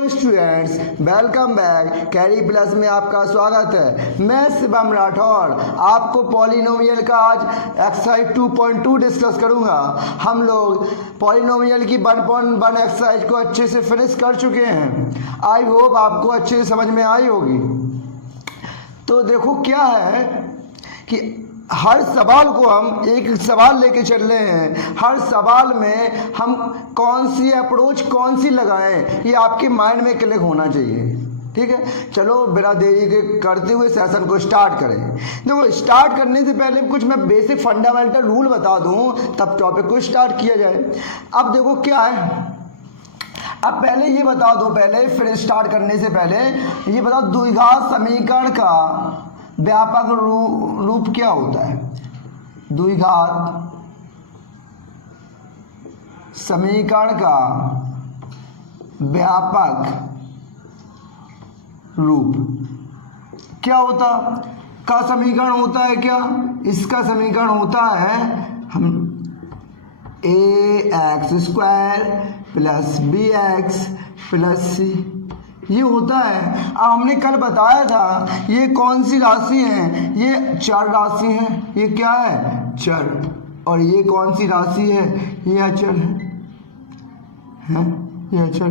Students, welcome back. Carry plus में आपका स्वागत है। मैं शिवम राठौर आपको पॉलिनोमियल का आज एक्सरसाइज 2.2 डिस्कस करूंगा। हम लोग पॉलिनोमियल की 1.1 एक्सरसाइज को अच्छे से फिनिश कर चुके हैं। आई होप आपको अच्छे से समझ में आई होगी। तो देखो क्या है कि हर सवाल को हम एक सवाल लेके चल रहे हैं। हर सवाल में हम कौन सी अप्रोच कौन सी लगाएं, ये आपके माइंड में क्लिक होना चाहिए। ठीक है, चलो बिना देरी के करते हुए सेशन को स्टार्ट करें। देखो, स्टार्ट करने से पहले कुछ मैं बेसिक फंडामेंटल रूल बता दूं, तब टॉपिक को स्टार्ट किया जाए। अब देखो क्या है, अब पहले ये बता दो, पहले फिर स्टार्ट करने से पहले ये बताओ, द्विघात समीकरण का व्यापक रूप क्या होता है? द्विघात समीकरण का व्यापक रूप क्या होता? का समीकरण होता है क्या? इसका समीकरण होता है हम ax² plus bx plus c, ये होता है। अब हमने कल बताया था ये कौन सी राशि है? ये चर राशि है। ये क्या है? चर। और ये कौन सी राशि है? ये अचर है, ये अचर।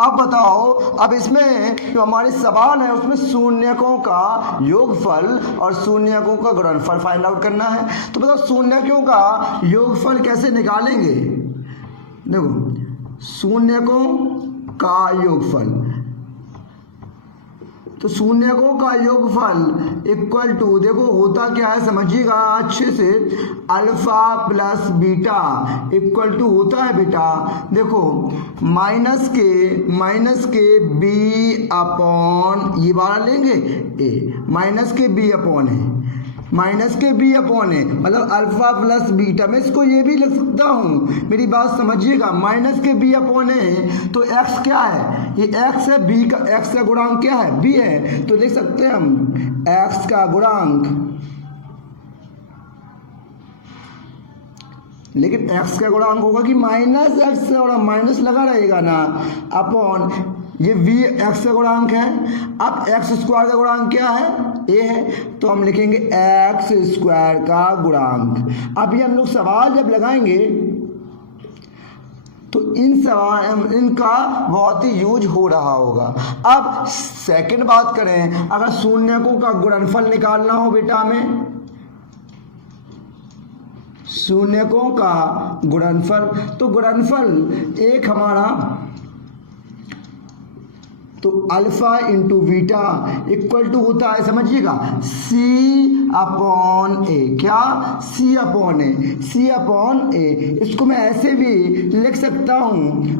अब बताओ, अब इसमें जो हमारे सवाल है उसमें शून्यकों का योगफल और शून्यकों का गुणनफल फाइंड आउट करना है। तो बताओ शून्यकों का योगफल कैसे निकालेंगे? देखो, शून्यकों का योगफल, तो शून्यकों का योगफल इक्वल टू, देखो होता क्या है समझिएगा अच्छे से, alpha plus beta equal to होता है बेटा, देखो माइनस के बी अपॉन, ये बार लेंगे ए, माइनस के बी अपॉन है, माइनस के बी अपॉन है, मतलब अल्फा प्लस बीटा। मैं इसको ये भी लिख सकता हूँ, मेरी बात समझिएगा। माइनस के बी अपॉन है तो एक्स क्या है? ये एक्स है, बी का एक्स का गुणांक क्या है? बी है। तो लिख सकते हैं हम एक्स का गुणांक, लेकिन एक्स का गुणांक होगा कि माइनस एक्स से, और माइनस लगा रहेगा ना, अपॉन ये v एक्स का गुणांक है। अब एक्स स्क्वायर का गुणांक क्या है? ए है, तो हम लिखेंगे एक्स स्क्वायर का गुणांक। अभी हम लोग सवाल जब लगाएंगे तो इनका बहुत ही यूज हो रहा होगा। अब सेकंड बात करें, अगर शून्यकों का गुणनफल निकालना हो बेटा हमें, शून्यकों का गुणनफल, तो गुणनफल एक हमारा, तो alpha into beta equal to होता है, समझिएगा, सी अपॉन ए। क्या? C upon a, c upon a. इसको मैं ऐसे भी लिख सकता हूं,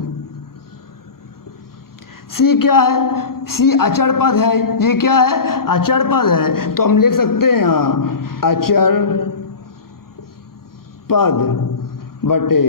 सी क्या है? सी अचर पद है। ये क्या है? अचर पद है। तो हम लिख सकते हैं यहाँ अचर पद बटे,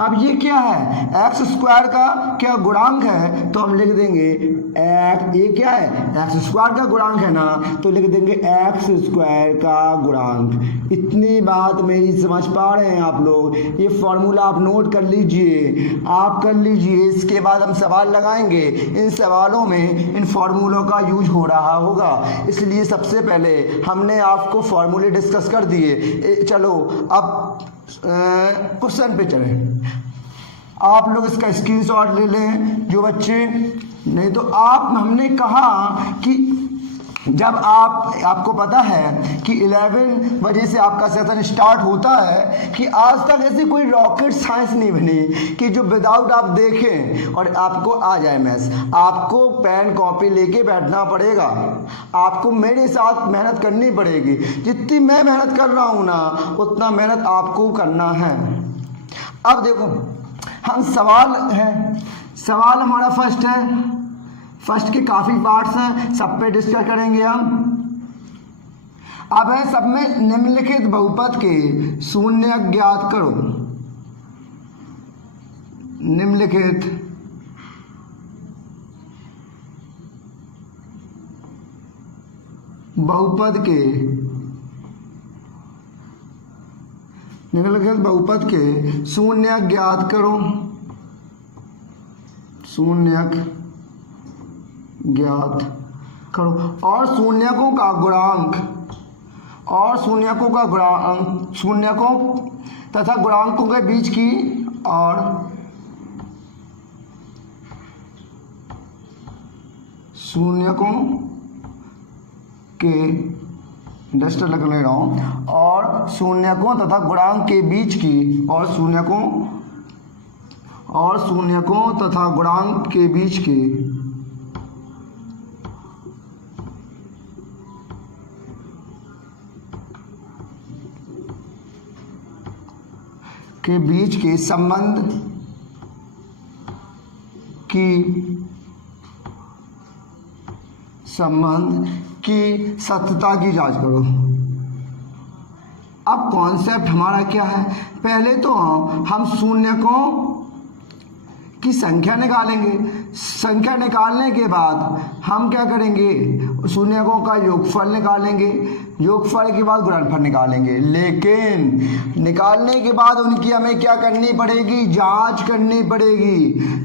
अब ये क्या है? एक्स स्क्वायर का क्या गुणांक है? तो हम लिख देंगे एक्स, ये क्या है? एक्स स्क्वायर का गुणांक है ना, तो लिख देंगे एक्स स्क्वायर का गुणांक। इतनी बात मेरी समझ पा रहे हैं आप लोग? ये फॉर्मूला आप नोट कर लीजिए, आप कर लीजिए। इसके बाद हम सवाल लगाएंगे, इन सवालों में इन फॉर्मूलों का यूज हो रहा होगा, इसलिए सबसे पहले हमने आपको फॉर्मूले डिस्कस कर दिए। चलो अब क्वेश्चन पे चलें। आप लोग इसका स्क्रीनशॉट ले लें जो बच्चे, नहीं तो आप, हमने कहा कि जब आपको पता है कि 11 बजे से आपका सेशन स्टार्ट होता है, कि आज तक ऐसी कोई रॉकेट साइंस नहीं बनी कि जो विदाउट आप देखें और आपको आ जाए मैथ्स। आपको पेन कॉपी लेके बैठना पड़ेगा, आपको मेरे साथ मेहनत करनी पड़ेगी। जितनी मैं मेहनत कर रहा हूँ ना, उतना मेहनत आपको करना है। अब देखो, हम सवाल हैं, सवाल हमारा फर्स्ट है, फर्स्ट के काफ़ी पार्ट्स हैं, सब पे डिस्कस करेंगे हम। अब है सब में निम्नलिखित बहुपद के शून्य ज्ञात करो। निम्नलिखित बहुपद के शून्य ज्ञात करो। शून्यक ज्ञात करो। और शून्यकों का गुणांक, और शून्यकों का गुणांक, शून्यकों तथा गुणांकों के बीच की, और शून्यकों के डस्ट लग ले रहा हूँ, और शून्यकों तथा गुणांक के बीच की, और शून्यकों तथा गुणांक के बीच के संबंध की सत्यता की जांच करो। अब कॉन्सेप्ट हमारा क्या है, पहले तो हम शून्यकों की संख्या निकालेंगे। संख्या निकालने के बाद हम क्या करेंगे, शून्यकों का योगफल निकालेंगे, योगफल के बाद गुणनफल निकालेंगे। लेकिन निकालने के बाद उनकी हमें क्या करनी पड़ेगी, जांच करनी पड़ेगी।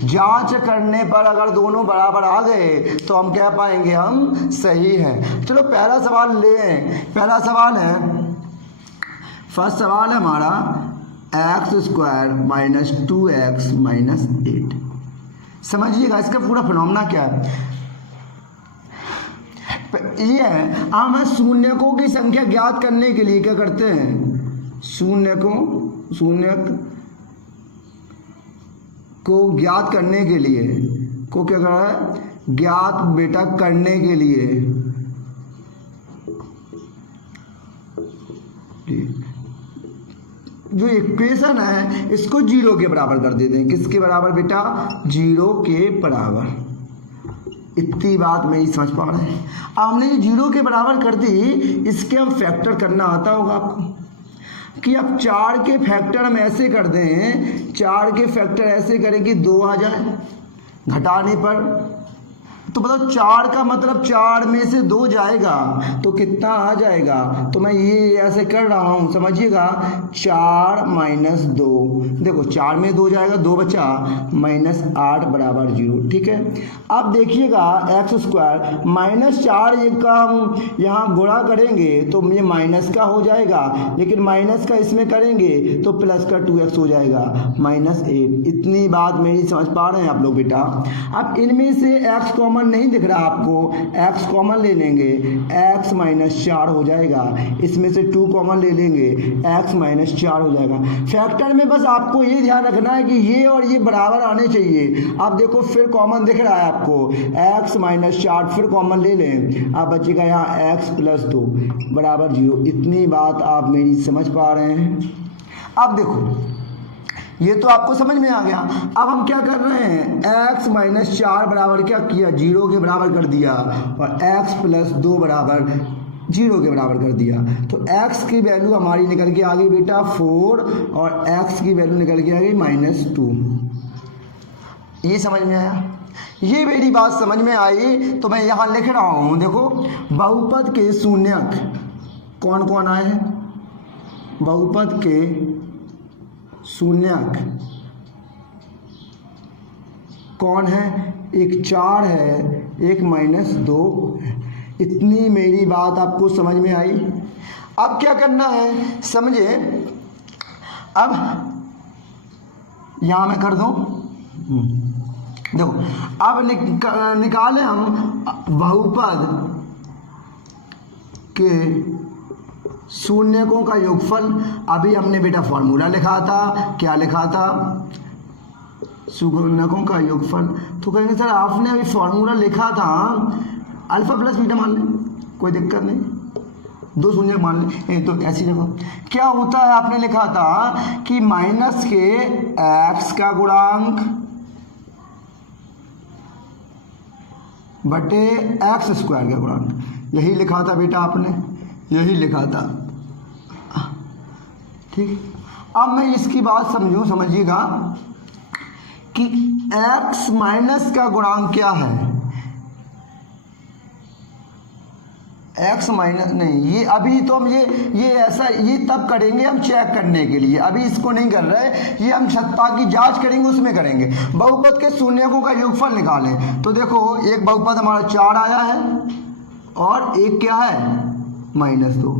जांच करने पर अगर दोनों बराबर आ गए तो हम कह पाएंगे हम सही है। चलो पहला सवाल लें। पहला सवाल है, फर्स्ट सवाल है हमारा x² माइनस 2x माइनस 8। समझिएगा इसका पूरा फिनोमेना क्या है। ये है, हम शून्यकों की संख्या ज्ञात करने के लिए क्या करते हैं, शून्य को ज्ञात करने के लिए को क्या कर रहा है, ज्ञात बेटा करने के लिए जो इक्वेशन है इसको 0 के बराबर कर देते हैं। किसके बराबर बेटा, 0 के बराबर। इतनी बात नहीं समझ पा रहे हैं। अब हमने ये 0 के बराबर कर दी, इसके हम फैक्टर करना आता होगा आपको कि अब 4 के फैक्टर हम ऐसे कर दें, 4 के फैक्टर ऐसे करें कि 2 आ जाए घटाने पर। तो बताओ 4 का मतलब 4 में से 2 जाएगा तो कितना आ जाएगा। तो मैं ये ऐसे कर रहा हूँ, समझिएगा, 4 माइनस 2, देखो 4 में 2 जाएगा, 2 बचा, माइनस 8 बराबर 0। ठीक है, अब देखिएगा x² माइनस 4 का हम यहाँ गुणा करेंगे तो ये माइनस का हो जाएगा, लेकिन माइनस का इसमें करेंगे तो प्लस का 2x हो जाएगा, माइनस 8। इतनी बात मेरी समझ पा रहे हैं आप लोग बेटा। अब इनमें से x कॉमन नहीं दिख रहा आपको, x कॉमन ले लेंगे, x माइनस 4 हो जाएगा। इसमें से 2 कॉमन ले लेंगे, x माइनस 4 हो जाएगा। फैक्टर में बस आपको ये ध्यान रखना है कि ये और ये बराबर आने चाहिए। अब देखो फिर कॉमन दिख रहा है आपको, x माइनस 4 फिर कॉमन ले लें, अब बचेगा यहाँ x प्लस 2 बराबर 0। इतनी बात आप मेरी समझ पा रहे हैं। अब देखो ये तो आपको समझ में आ गया। अब हम क्या कर रहे हैं, x माइनस 4 बराबर क्या किया, 0 के बराबर कर दिया, और x प्लस 2 बराबर 0 के बराबर कर दिया। तो x की वैल्यू हमारी निकल के आ गई बेटा 4, और x की वैल्यू निकल के आ गई -2। ये समझ में आया, ये मेरी बात समझ में आई। तो मैं यहाँ लिख रहा हूँ, देखो बहुपद के शून्यक कौन कौन आए हैं, बहुपद के शून्यक कौन है, एक 4 है, एक -2 है। इतनी मेरी बात आपको समझ में आई। अब क्या करना है समझे, अब यहां मैं कर दूं, देखो अब निकाले हम बहुपद के शून्यकों का योगफल। अभी हमने बेटा फॉर्मूला लिखा था, क्या लिखा था, शून्यकों का योगफल। तो कहेंगे सर आपने अभी फॉर्मूला लिखा था अल्फा प्लस बीटा मान लें, कोई दिक्कत नहीं, 2 शून्य मान लें। तो ऐसी जगह क्या होता है, आपने लिखा था कि माइनस के x का गुणांक बटे x² का गुणांक, यही लिखा था बेटा आपने, यही लिखा था। ठीक, अब मैं इसकी बात समझिएगा कि x माइनस का गुणांक क्या है, x माइनस नहीं, ये अभी तो हम ये ऐसा ये तब करेंगे हम चेक करने के लिए, अभी इसको नहीं कर रहे, ये हम सत्ता की जांच करेंगे उसमें करेंगे। बहुपद के शून्यकों का योगफल निकालें। तो देखो एक बहुपद हमारा 4 आया है और एक क्या है -2,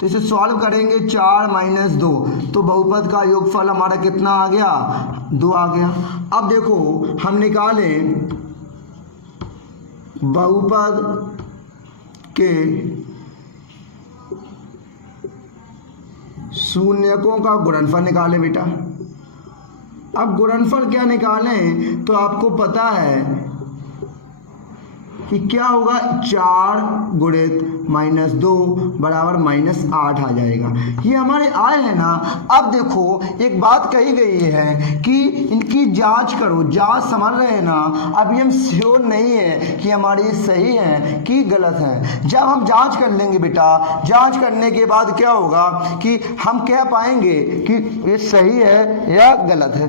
तो इसे सॉल्व करेंगे 4 - 2, तो बहुपद का योगफल हमारा कितना आ गया 2 आ गया। अब देखो हम निकालें बहुपद के शून्यकों का गुणनफल निकालें बेटा। अब गुणनफल क्या निकालें तो आपको पता है कि क्या होगा, 4 × -2 बराबर -8 आ जाएगा। ये हमारे आए हैं ना। अब देखो एक बात कही गई है कि इनकी जांच करो, जांच समझ रहे हैं ना। अभी हम श्योर नहीं है कि हमारी सही है कि गलत है। जब हम जांच कर लेंगे बेटा, जांच करने के बाद क्या होगा कि हम कह पाएंगे कि ये सही है या गलत है।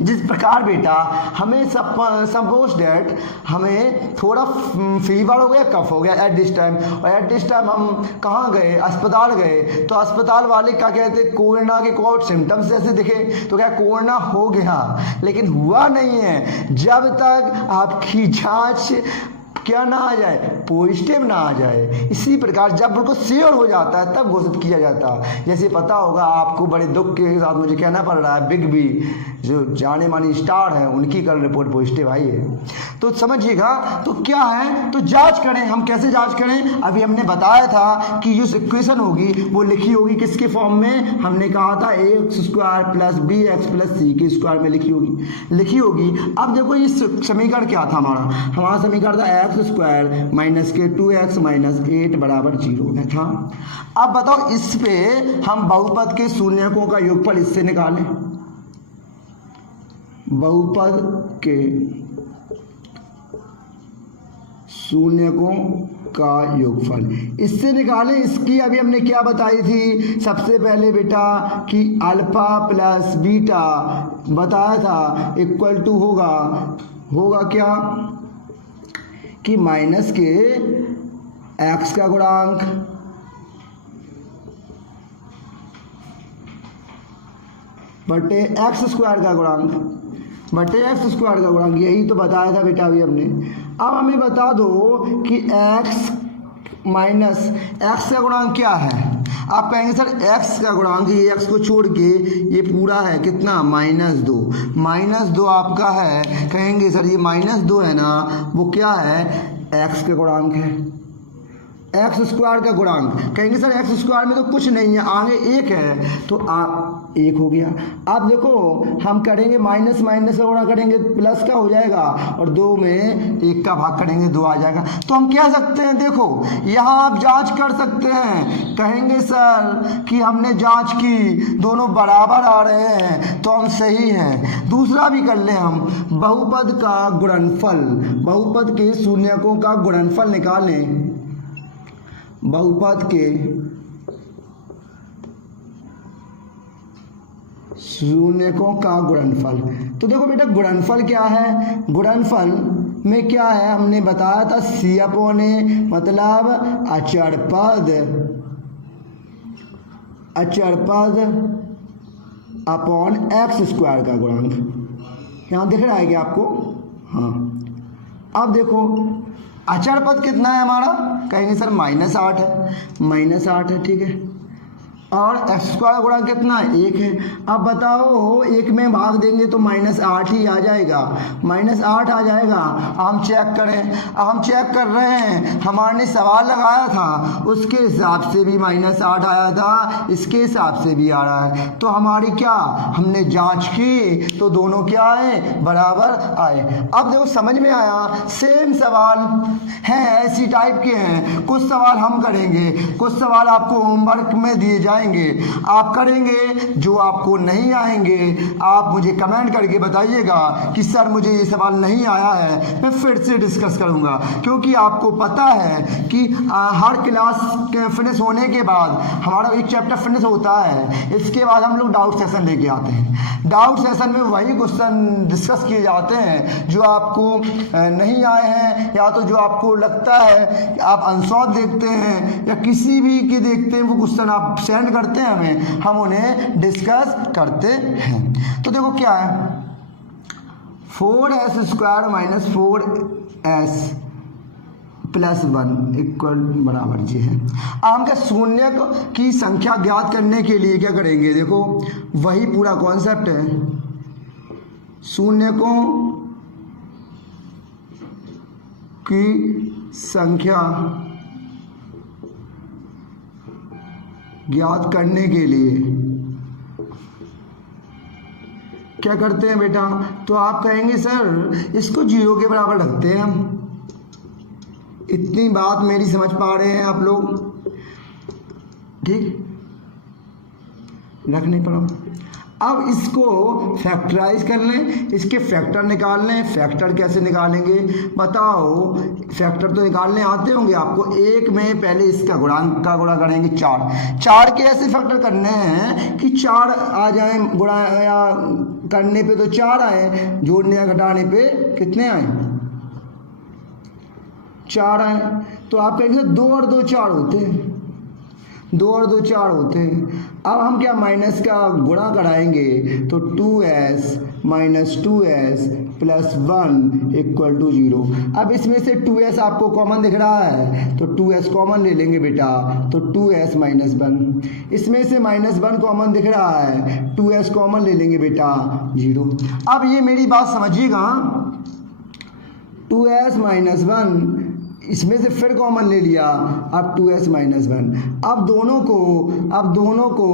जिस प्रकार बेटा हमें सपोज डेट हमें थोड़ा फीवर हो गया, कफ हो गया एट दिस टाइम, और एट दिस टाइम हम कहाँ गए, अस्पताल गए, तो अस्पताल वाले क्या कहते, कोरोना के कोई सिम्टम्स जैसे दिखे, तो क्या कोरोना हो गया, लेकिन हुआ नहीं है जब तक आपकी जांच क्या ना आ जाए, पॉजिटिव ना आ जाए। इसी प्रकार जब बिल्कुल श्योर हो जाता है तब घोषित किया जाता है। जैसे पता होगा आपको, बड़े दुख के साथ मुझे कहना पड़ रहा है, बिग बी जो जाने मानी स्टार हैं उनकी कल रिपोर्ट पॉजिटिव आई है। तो समझिएगा, तो क्या है, तो जांच करें। हम कैसे जांच करें, अभी हमने बताया था कि जो इक्वेशन होगी वो लिखी होगी किसके फॉर्म में, हमने कहा था ax² + bx + c के स्क्वायर में लिखी होगी। अब देखो ये समीकरण क्या था, हमारा समीकरण था x² - के 2x - 8 बराबर 0 था। अब बताओ इस पे हम बहुपद के शून्यकों का योगफल इससे निकालें। बहुपद के शून्यकों का योगफल इससे निकालें। इसकी अभी हमने क्या बताई थी, सबसे पहले बेटा कि अल्फा प्लस बीटा बताया था इक्वल टू होगा क्या कि माइनस के x का गुणांक बटे x² का गुणांक, यही तो बताया था बेटा अभी हमने। अब हमें बता दो कि x का गुणांक क्या है। आप कहेंगे सर x का गुणांक, ये x को छोड़ के ये पूरा है कितना -2 आपका है। कहेंगे सर ये -2 है ना, वो क्या है, x का गुणांक है, x² का गुणांक। कहेंगे सर x² में तो कुछ नहीं है, आगे 1 है, तो 1 हो गया। अब देखो हम करेंगे माइनस से गुणा करेंगे प्लस का हो जाएगा, और 2 में 1 का भाग करेंगे 2 आ जाएगा। तो हम कह सकते हैं, देखो यहाँ आप जांच कर सकते हैं। कहेंगे सर कि हमने जांच की, दोनों बराबर आ रहे हैं तो हम सही हैं। दूसरा भी कर लें हम, बहुपद का गुणनफल, बहुपद के शून्यकों का गुणनफल निकालें। बहुपद के शून्यकों का गुणनफल, तो देखो बेटा गुणनफल क्या है, गुणनफल में क्या है, हमने बताया था C/A मतलब अचर पद अपॉन x² का गुणांक। यहाँ दिख रहा है क्या आपको, हाँ। अब देखो अचर पद कितना है हमारा, कहेंगे सर -8 है, ठीक है, और x² का गुणांक कितना है, 1 है। अब बताओ 1 में भाग देंगे तो -8 ही आ जाएगा, -8 आ जाएगा। हम चेक करें, अब हम चेक कर रहे हैं, हमारे सवाल लगाया था उसके हिसाब से भी -8 आया था, इसके हिसाब से भी आ रहा है। तो हमारी क्या, हमने जांच की तो दोनों क्या आए, बराबर आए। अब देखो समझ में आया, सेम सवाल हैं, ऐसी टाइप के हैं। कुछ सवाल हम करेंगे, कुछ सवाल आपको होमवर्क में दिए जाए आएंगे आप करेंगे, जो आपको नहीं आएंगे आप मुझे कमेंट करके बताइएगा कि सर मुझे ये सवाल नहीं आया है, मैं फिर से डिस्कस करूँगा। क्योंकि आपको पता है कि हर क्लास के फिनिश होने के बाद हमारा एक चैप्टर फिनिश होता है, इसके बाद हम लोग डाउट सेशन लेके आते हैं। डाउट सेशन में वही क्वेश्चन डिस्कस किए जाते हैं जो आपको नहीं आए हैं, या तो जो आपको लगता है आप आंसर देखते हैं या किसी भी के देखते हैं, वो क्वेश्चन आप सेंड करते हैं हमें, हम उन्हें डिस्कस करते हैं। तो देखो क्या है, 4s square minus 4s plus 1 equal बराबर जी है। अब हम क्या शून्य की संख्या ज्ञात करने के लिए क्या करेंगे, देखो वही पूरा कॉन्सेप्ट है, शून्यकों की संख्या ज्ञात करने के लिए क्या करते हैं बेटा, तो आप कहेंगे सर इसको 0 के बराबर रखते हैं हम। इतनी बात मेरी समझ पा रहे हैं आप लोग, ठीक, रखने पड़ा। अब इसको फैक्टराइज कर लें, इसके फैक्टर निकाल लें। फैक्टर कैसे निकालेंगे बताओ, फैक्टर तो निकालने आते होंगे आपको। एक में पहले इसका गुणांक का गुणा करेंगे 4 के ऐसे फैक्टर करने हैं कि 4 आ जाए, गुणा या करने पे तो 4 आए, जोड़ने या घटाने पे कितने आए, 4 आए। तो आप कहेंगे 2 और 2 4 होते हैं, 2 और 2 4 होते हैं। अब हम क्या माइनस का गुणा कराएंगे, तो 2s minus 2s plus 1 equal to 0। अब इसमें से 2s आपको कॉमन दिख रहा है तो 2s कॉमन ले लेंगे बेटा, तो 2s माइनस 1। इसमें से माइनस 1 कॉमन दिख रहा है, 2s कॉमन ले लेंगे बेटा 0। अब ये मेरी बात समझिएगा, 2s माइनस 1 इसमें से फिर कॉमन ले लिया, अब 2s माइनस 1। अब दोनों को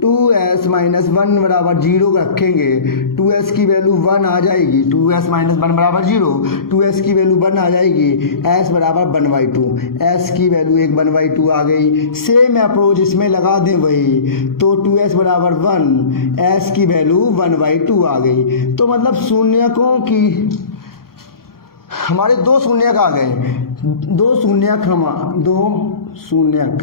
2s माइनस 1 बराबर 0 रखेंगे, 2s की वैल्यू 1 आ जाएगी, 2s माइनस 1 बराबर 0, 2s की वैल्यू 1 आ जाएगी, s बराबर 1/2, s की वैल्यू 1/2 आ गई। सेम अप्रोच इसमें लगा दें वही, तो 2s बराबर 1, s की वैल्यू 1/2 आ गई। तो मतलब शून्यकों की हमारे 2 शून्यक आ गए, 2 शून्यक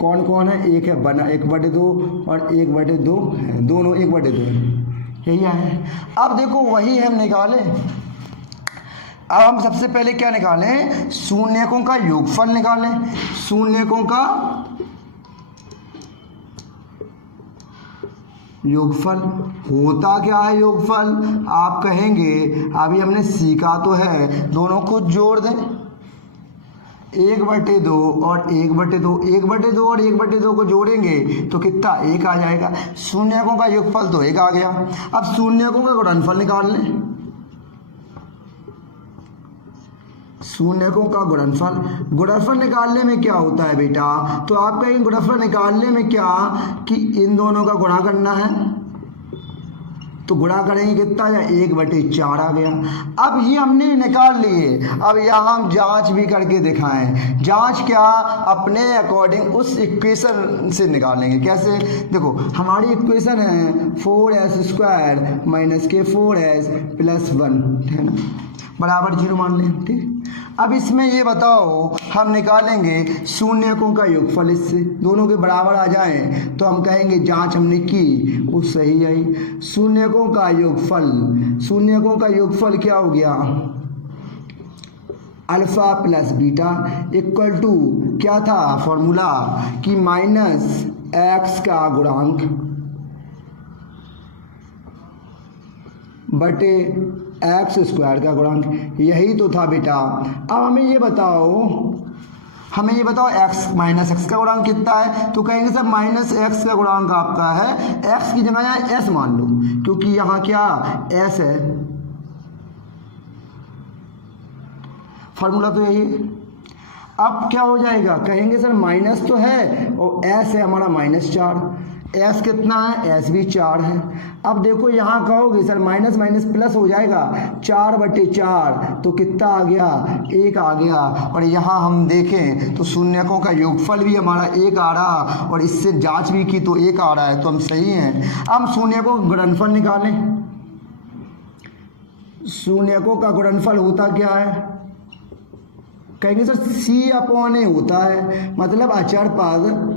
कौन कौन है, एक है 1/2 और 1/2 है, दोनों 1/2 है, यही है। अब देखो वही हम निकालें। अब हम सबसे पहले क्या निकालें, शून्यकों का योगफल निकालें। शून्यकों का योगफल होता क्या है, योगफल आप कहेंगे अभी हमने सीखा तो है, दोनों को जोड़ दें, 1/2 और 1/2, 1/2 और 1/2 को जोड़ेंगे तो कितना, 1 आ जाएगा। शून्यकों का योगफल तो 1 आ गया। अब शून्यकों का गुणनफल निकाल लें, शून्यकों का गुणनफल निकालने में क्या होता है बेटा, तो आप कहेंगे गुणनफल निकालने में क्या कि इन दोनों का गुणा करना है, तो गुणा करेंगे कितना, या 1/4 आ गया। अब ये हमने निकाल लिए, अब यहाँ हम जांच भी करके दिखाएं। जांच क्या, अपने अकॉर्डिंग उस इक्वेशन से निकालेंगे। कैसे, देखो हमारी इक्वेशन है 4s स्क्वायर माइनस के 4s प्लस 1 है ना, बराबर 0 मान लें, ठीक। अब इसमें ये बताओ, हम निकालेंगे शून्यकों का योगफल, इससे दोनों के बराबर आ जाए तो हम कहेंगे जांच हमने की वो सही आई। शून्यकों का योगफल क्या हो गया, alpha plus beta equal to क्या था फॉर्मूला, कि माइनस एक्स का गुणांक बटे एक्स स्क्वायर का गुणांक, यही तो था बेटा। अब हमें ये बताओ एक्स माइनस एक्स का गुणांक कितना है, तो कहेंगे सर माइनस एक्स का गुणांक आपका है, एक्स की जगह यहाँ एस मान लो, क्योंकि यहाँ क्या एस है, फार्मूला तो यही है। अब क्या हो जाएगा, कहेंगे सर माइनस तो है और एस है हमारा -4, एस कितना है, एस भी 4 है। अब देखो यहाँ कहोगे सर माइनस माइनस प्लस हो जाएगा, 4/4 तो कितना आ गया, 1 आ गया। और यहाँ हम देखें तो शून्यकों का योगफल भी हमारा 1 आ रहा, और इससे जांच भी की तो 1 आ रहा है, तो हम सही हैं। हम शून्यकों का गुणनफल निकालें। शून्यकों का गुणनफल होता क्या है, कहेंगे सर C/A होता है, मतलब अचर पद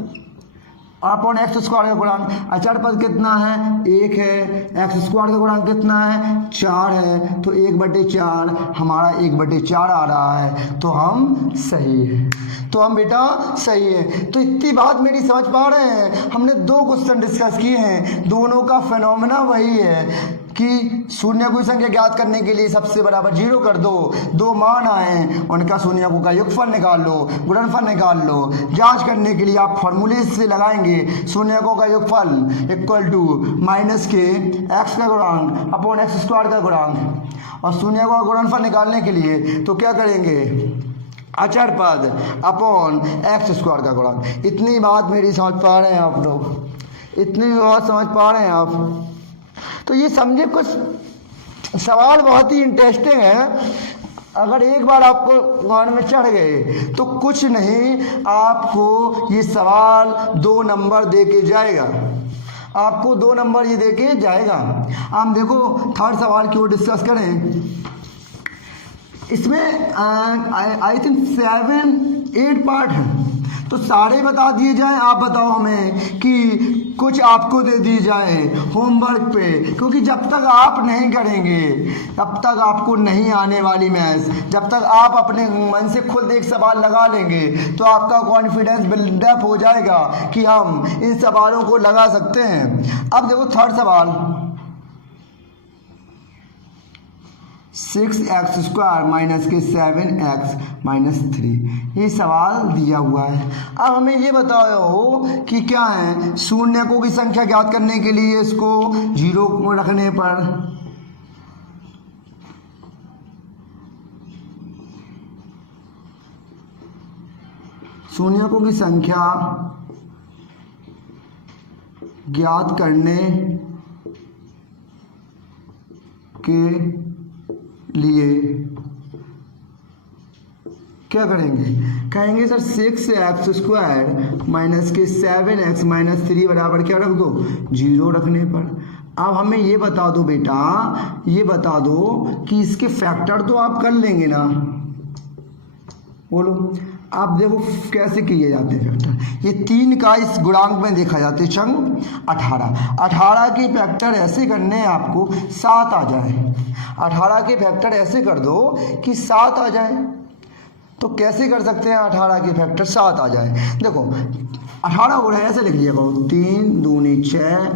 अपॉन एक्स स्क्वायर का गुणांक। अचर पद कितना है, 1 है, एक्स स्क्वायर का गुणांक कितना है, 4 है, तो 1/4 हमारा 1/4 आ रहा है, तो हम सही है, तो हम बेटा सही है। तो इतनी बात मेरी समझ पा रहे हैं। हमने 2 क्वेश्चन डिस्कस किए हैं, दोनों का फिनोमेना वही है कि शून्यकों की संख्या ज्ञात करने के लिए सबसे बराबर 0 कर दो, 2 मान आए, उनका शून्यकों का योगफल निकाल लो, गुणनफल निकाल लो। जांच करने के लिए आप फॉर्मूले से लगाएंगे, शून्यकों का योगफल इक्वल टू माइनस के एक्स का गुणांक अपॉन एक्स स्क्वायर का गुणांक, और शून्यकों का गुणनफल निकालने के लिए तो क्या करेंगे, अचर पद अपॉन एक्स स्क्वायर का गुणांक। इतनी बात मेरी समझ पा रहे हैं आप लोग, इतनी बात समझ पा रहे हैं आप। तो ये समझे, कुछ सवाल बहुत ही इंटरेस्टिंग है। अगर एक बार आपको मान में चढ़ गए तो कुछ नहीं, आपको ये सवाल 2 नंबर दे के जाएगा, आपको 2 नंबर ये दे के जाएगा। हम देखो थर्ड सवाल की ओर डिस्कस करें। इसमें आई थिंक 7-8 पार्ट हैं, तो सारे बता दिए जाएं। आप बताओ हमें कि कुछ आपको दे दी जाए होमवर्क पे, क्योंकि जब तक आप नहीं करेंगे तब तक आपको नहीं आने वाली मैथ्स। जब तक आप अपने मन से खुद एक सवाल लगा लेंगे तो आपका कॉन्फिडेंस बिल्डअप हो जाएगा कि हम इन सवालों को लगा सकते हैं। अब देखो थर्ड सवाल, 6x² माइनस के 7x-3, ये सवाल दिया हुआ है। अब हमें ये बताओ कि क्या है, शून्यकों की संख्या ज्ञात करने के लिए इसको 0 रखने पर शून्यकों की संख्या ज्ञात करने के लिए क्या करेंगे, कहेंगे सर 6x² माइनस के 7x-3 बराबर क्या रख दो, 0 रखने पर। अब हमें ये बता दो बेटा, ये बता दो कि इसके फैक्टर तो आप कर लेंगे ना, बोलो। आप देखो कैसे किए जाते हैं फैक्टर। ये 3 का इस गुणांक में देखा जाता है चंग 18 के फैक्टर ऐसे करने हैं आपको 7 आ जाए। 18 के फैक्टर ऐसे कर दो कि 7 आ जाए। तो कैसे कर सकते हैं 18 के फैक्टर 7 आ जाए, देखो 18 हो रहा है ऐसे लिख लिया करो, 3 दूनी 6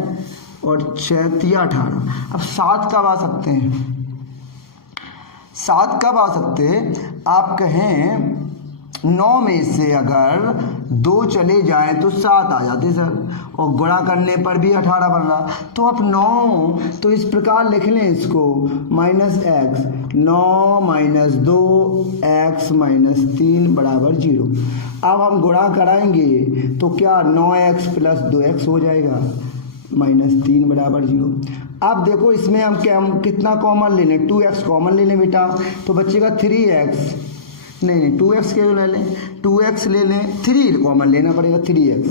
और 6 तिया 18। अब 7 कब आ सकते हैं, 7 कब आ सकते हैं, आप कहें 9 में से अगर 2 चले जाए तो 7 आ जाते सर, और गुणा करने पर भी 18 बन रहा। तो अब 9 तो इस प्रकार लिख लें इसको, -x 9 - 2x-3 बराबर 0। अब हम गुणा कराएंगे तो क्या 9x + 2x हो जाएगा, -3 बराबर 0। अब देखो इसमें हम कितना कॉमन ले लें, 2x कॉमन ले लें बेटा, तो बचेगा 3x, नहीं 2x के ले लें, 2x ले लें, 3 कॉमन लेना पड़ेगा 3x,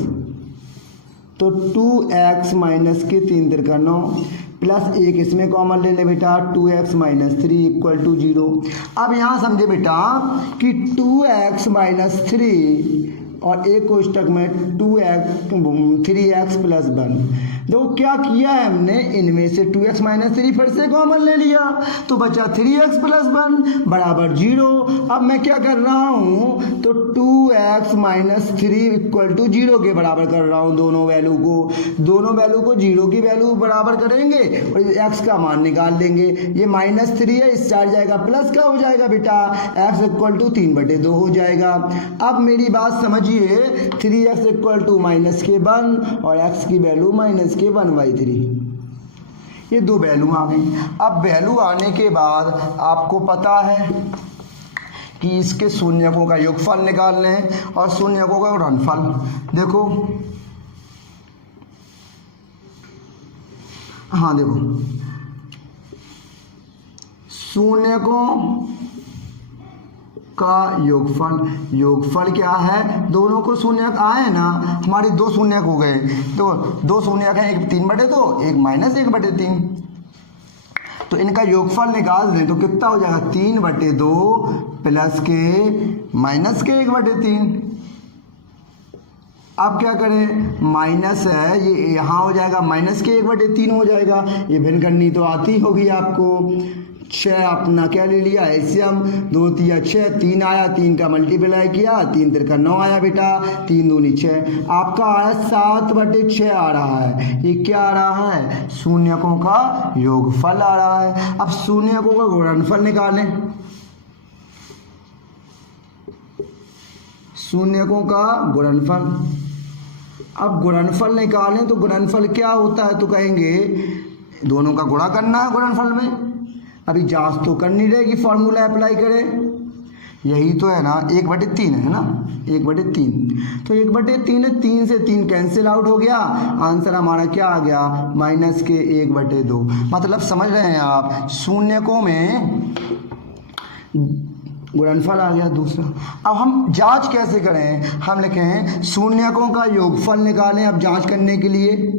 तो 2x माइनस के 3 तिरका 9 प्लस 1 इसमें कॉमन ले लें बेटा, 2x - 3 = 0। अब यहाँ समझे बेटा कि 2x - 3 और एक कोष्टक में 3x + 1। देखो क्या किया है हमने, इनमें से 2x - 3 फिर से कॉमन ले लिया, तो बचा 3x + 1 बराबर 0। अब मैं क्या कर रहा हूँ, तो 2x - 3 = 0 के बराबर कर रहा हूँ दोनों वैल्यू को 0 की वैल्यू बराबर करेंगे और x का मान निकाल लेंगे। ये -3 है, इससे आ जाएगा प्लस का हो जाएगा बेटा, x = 3/2 हो जाएगा। अब मेरी बात समझिए, 3x = -1 और x की वैल्यू -1/3, ये 2 वैल्यू आ गई। अब वैल्यू आने के बाद आपको पता है कि इसके शून्यकों का योगफल निकालने हैं और शून्यकों का गुणनफल। देखो हाँ देखो, शून्यकों का योगफल क्या है, दोनों को शून्यक आए ना, हमारे दो शून्यक हो गए, तो दो शून्यक हैं, एक 3/2 एक -1/3, तो इनका योगफल निकाल दें तो कितना हो जाएगा, 3/2 प्लस के माइनस के 1/3। अब क्या करें, माइनस है ये यहाँ हो जाएगा, माइनस के 1/3 हो जाएगा, ये भिन्न करनी तो आती होगी आपको। 6 अपना क्या ले लिया एलसीएम, 2 तिया 6, 3 आया, 3 का मल्टीप्लाई किया, 3 तिरका 9 आया बेटा, 3 दूनी 6, आपका आया 7/6 आ रहा है। ये क्या आ रहा है, शून्यकों का योगफल आ रहा है। अब शून्यकों का गुणनफल निकालें, शून्यकों का गुणनफल। अब गुणनफल निकालें तो गुणनफल क्या होता है, तो कहेंगे दोनों का गुणा करना है गुणनफल में। अभी जांच तो करनी रहेगी, फॉर्मूला अप्लाई करें, यही तो है ना, 1/3 है ना, 1/3, तो 1/3 है, 3 से 3 कैंसिल आउट हो गया, आंसर हमारा क्या आ गया, माइनस के 1/2। मतलब समझ रहे हैं आप, शून्यकों में गुणनफल आ गया दूसरा। अब हम जांच कैसे करें, हम लिखें शून्यकों का योगफल निकालें। अब जांच करने के लिए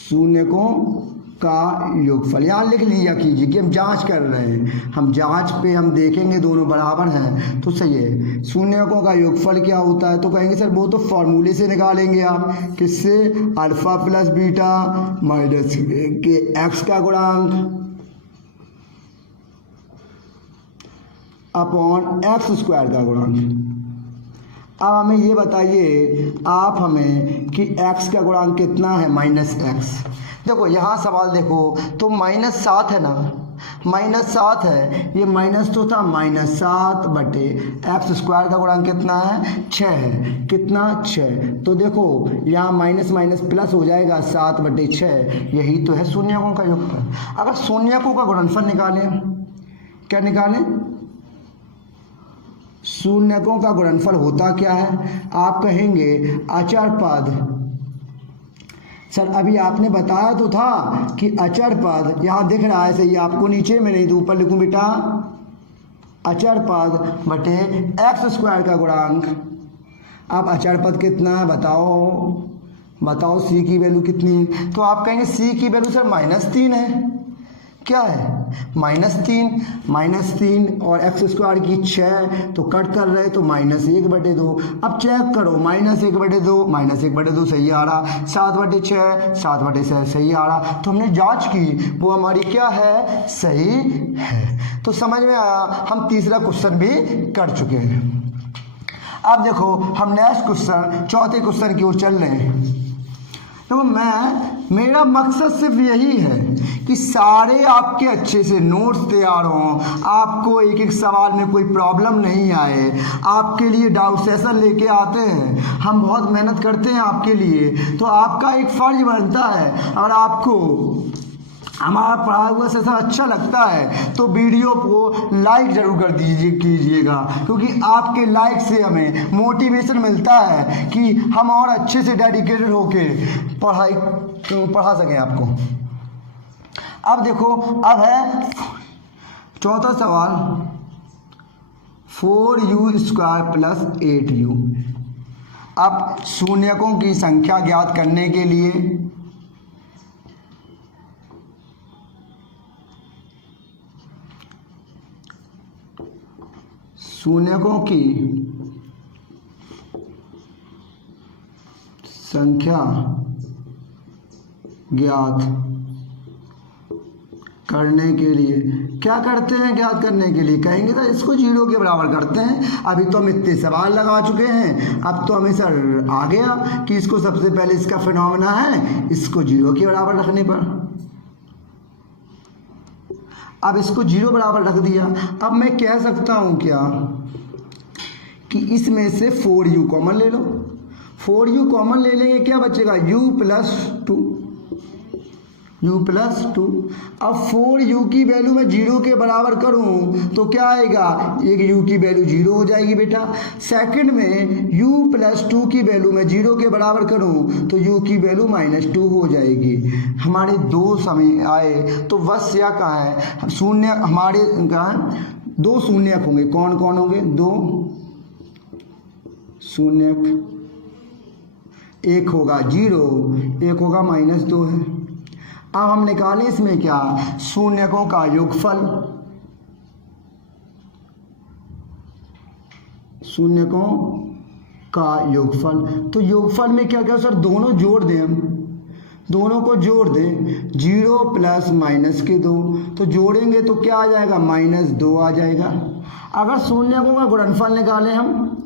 शून्यकों का योगफल यहाँ लिख लिया कीजिए कि हम जांच कर रहे हैं, हम जांच पे हम देखेंगे दोनों बराबर हैं तो सही है। शून्यकों का योगफल क्या होता है, तो कहेंगे सर वो तो फॉर्मूले से निकालेंगे आप, किससे, अल्फा प्लस बीटा माइनस के एक्स का गुणांक अपॉन एक्स स्क्वायर का गुणांक। अब हमें ये बताइए आप हमें कि x का गुणांक कितना है, -x। देखो यहाँ सवाल देखो तो -7 है ना, -7 है, ये माइनस तो था, -7/x स्क्वायर का गुणांक कितना है, 6 है, कितना 6, तो देखो यहाँ माइनस माइनस प्लस हो जाएगा, 7/6, यही तो है शून्यकों का योगफल। अगर शून्यकों का गुणनफल निकालें, क्या निकालें, शून्यकों का गुणनफल होता क्या है, आप कहेंगे अचर पद। सर अभी आपने बताया तो था कि अचर पद, यहाँ दिख रहा है सही आपको, नीचे में नहीं तो ऊपर लिखूं बेटा, अचर पद बटे एक्स स्क्वायर का गुणांक। अब अचर पद कितना है बताओ, सी की वैल्यू कितनी, तो आप कहेंगे सी की वैल्यू सर -3 है, क्या है -3 और एक्स स्क्वायर की 6 तो कट कर रहे तो -1/2। अब चेक करो, -1/2 सही आ रहा, 7/6 सही आ रहा, तो हमने जांच की वो हमारी क्या है, सही है। तो समझ में आया, हम तीसरा क्वेश्चन भी कर चुके हैं। अब देखो हम नेक्स्ट क्वेश्चन, चौथे क्वेश्चन की ओर चल रहे हैं। तो मेरा मकसद सिर्फ यही है कि सारे आपके अच्छे से नोट्स तैयार हों, आपको एक एक सवाल में कोई प्रॉब्लम नहीं आए, आपके लिए डाउट सेशन लेके आते हैं, हम बहुत मेहनत करते हैं आपके लिए, तो आपका एक फर्ज बनता है, अगर आपको हमारा पढ़ा हुआ सेशन अच्छा लगता है तो वीडियो को लाइक ज़रूर कर कीजिएगा, क्योंकि आपके लाइक से हमें मोटिवेशन मिलता है कि हम और अच्छे से डेडिकेटेड होके पढ़ा सकें आपको। अब देखो, अब है चौथा सवाल, 4u² प्लस 8u। अब शून्यकों की संख्या ज्ञात करने के लिए शून्यकों की संख्या ज्ञात करने के लिए क्या करते हैं, ज्ञात करने के लिए कहेंगे सर इसको 0 के बराबर करते हैं। अभी तो हम इतने सवाल लगा चुके हैं, अब तो हमें सर आ गया कि इसको सबसे पहले इसका फिनोमेना है, इसको 0 के बराबर रखने पर, अब इसको 0 बराबर रख दिया। अब मैं कह सकता हूँ क्या कि इसमें से 4u कॉमन ले लो, 4u कॉमन ले लेंगे, क्या बचेगा u + 2, u प्लस 2। अब 4u की वैल्यू मैं 0 के बराबर करूं तो क्या आएगा, एक u की वैल्यू 0 हो जाएगी बेटा। सेकंड में u प्लस 2 की वैल्यू मैं 0 के बराबर करूं तो u की वैल्यू -2 हो जाएगी। हमारे दो समय आए तो बस या कहाँ है, शून्य हमारे कहाँ है, दो शून्यक होंगे। कौन कौन होंगे, दो शून्यक, एक होगा 0, एक होगा -2 है। अब हम निकालें इसमें क्या, शून्यकों का योगफल, शून्यकों का योगफल। तो योगफल में क्या क्या सर, दोनों जोड़ दें, हम दोनों को जोड़ दें, 0 प्लस -2, तो जोड़ेंगे तो क्या आ जाएगा, -2 आ जाएगा। अगर शून्यकों का गुणनफल निकालें हम,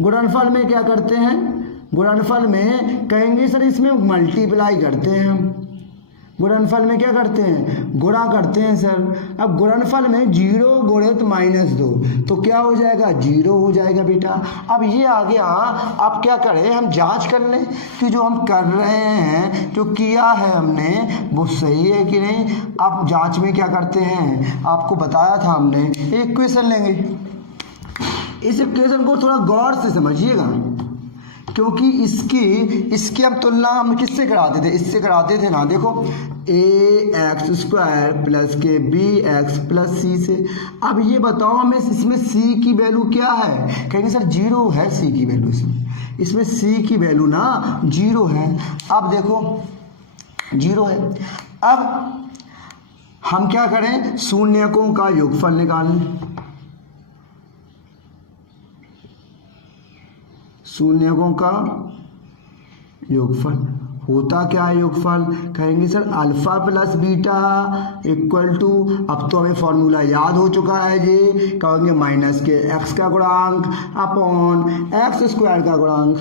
गुणनफल में क्या करते हैं, गुणनफल में कहेंगे सर इसमें मल्टीप्लाई करते हैं हम, गुणनफल में क्या करते हैं, गुणा करते हैं सर। अब गुणनफल में 0 गुणित -2 तो क्या हो जाएगा, 0 हो जाएगा बेटा। अब ये आ गया, अब क्या करें, हम जांच कर लें कि जो हम कर रहे हैं, जो किया है हमने वो सही है कि नहीं। अब जांच में क्या करते हैं, आपको बताया था हमने, एक इक्वेशन लेंगे, इस इक्वेशन को थोड़ा गौर से समझिएगा, क्योंकि इसकी हम तुलना हम किससे कराते थे, इससे कराते थे ना। देखो ax² प्लस के bx प्लस c से। अब ये बताओ हमें इसमें c की वैल्यू क्या है, कहेंगे सर 0 है c की वैल्यू, इसमें c की वैल्यू ना 0 है। अब देखो 0 है। अब हम क्या करें, शून्यकों का योगफल निकालें, शून्यकों का योगफल होता क्या है, योगफल कहेंगे sir alpha plus beta equal to, अब तो हमें फॉर्मूला याद हो चुका है जी, कहेंगे माइनस के x का गुणांक अपॉन x² का गुणांक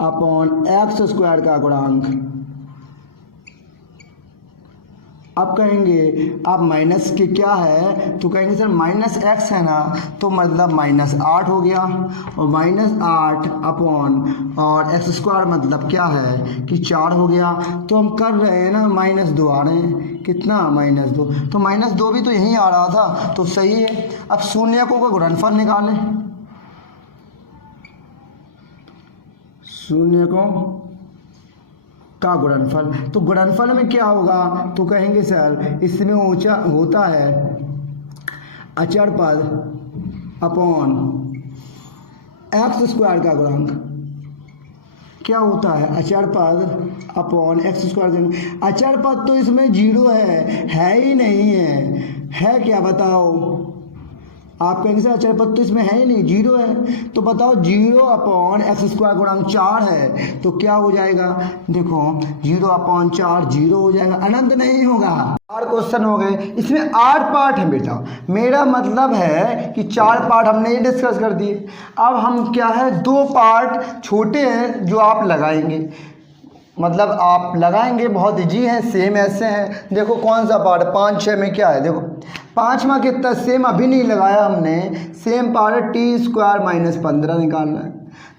अपॉन x² का गुणांक। अब कहेंगे, अब माइनस के क्या है, तो कहेंगे सर -x है ना, तो मतलब -8 हो गया, और -8 अपॉन और x² मतलब क्या है कि 4 हो गया। तो हम कर रहे हैं ना, -2 आ रहे हैं, कितना -2, तो -2 भी तो यहीं आ रहा था, तो सही है। अब शून्यकों का गुणनफल निकालें, शून्यकों का गुणनफल, तो गुणनफल में क्या होगा, तो कहेंगे सर इसमें ऊंचा होता है अचर पद अपॉन x² का गुणांक, क्या होता है अचर पद अपॉन x²। अचर पद तो इसमें 0 है ही नहीं है क्या बताओ, आप कहेंगे सर अचर पद तो इसमें है ही नहीं, 0 है, तो बताओ 0 अपॉन x² गुणांक 4 है, तो क्या हो जाएगा, देखो 0 अपॉन 4 0 हो जाएगा, अनंत नहीं होगा। 4 क्वेश्चन हो गए, इसमें 8 पार्ट हैं बेटा, मेरा मतलब है कि 4 पार्ट हमने ये डिस्कस कर दिए। अब हम क्या है, 2 पार्ट छोटे हैं जो आप लगाएंगे, मतलब आप लगाएंगे, बहुत ईजी है, सेम ऐसे हैं। देखो कौन सा पार्ट, 5 6 में क्या है, देखो 5वां कितना, सेम अभी नहीं लगाया हमने, सेम पार्ट है t² -15 निकालना है।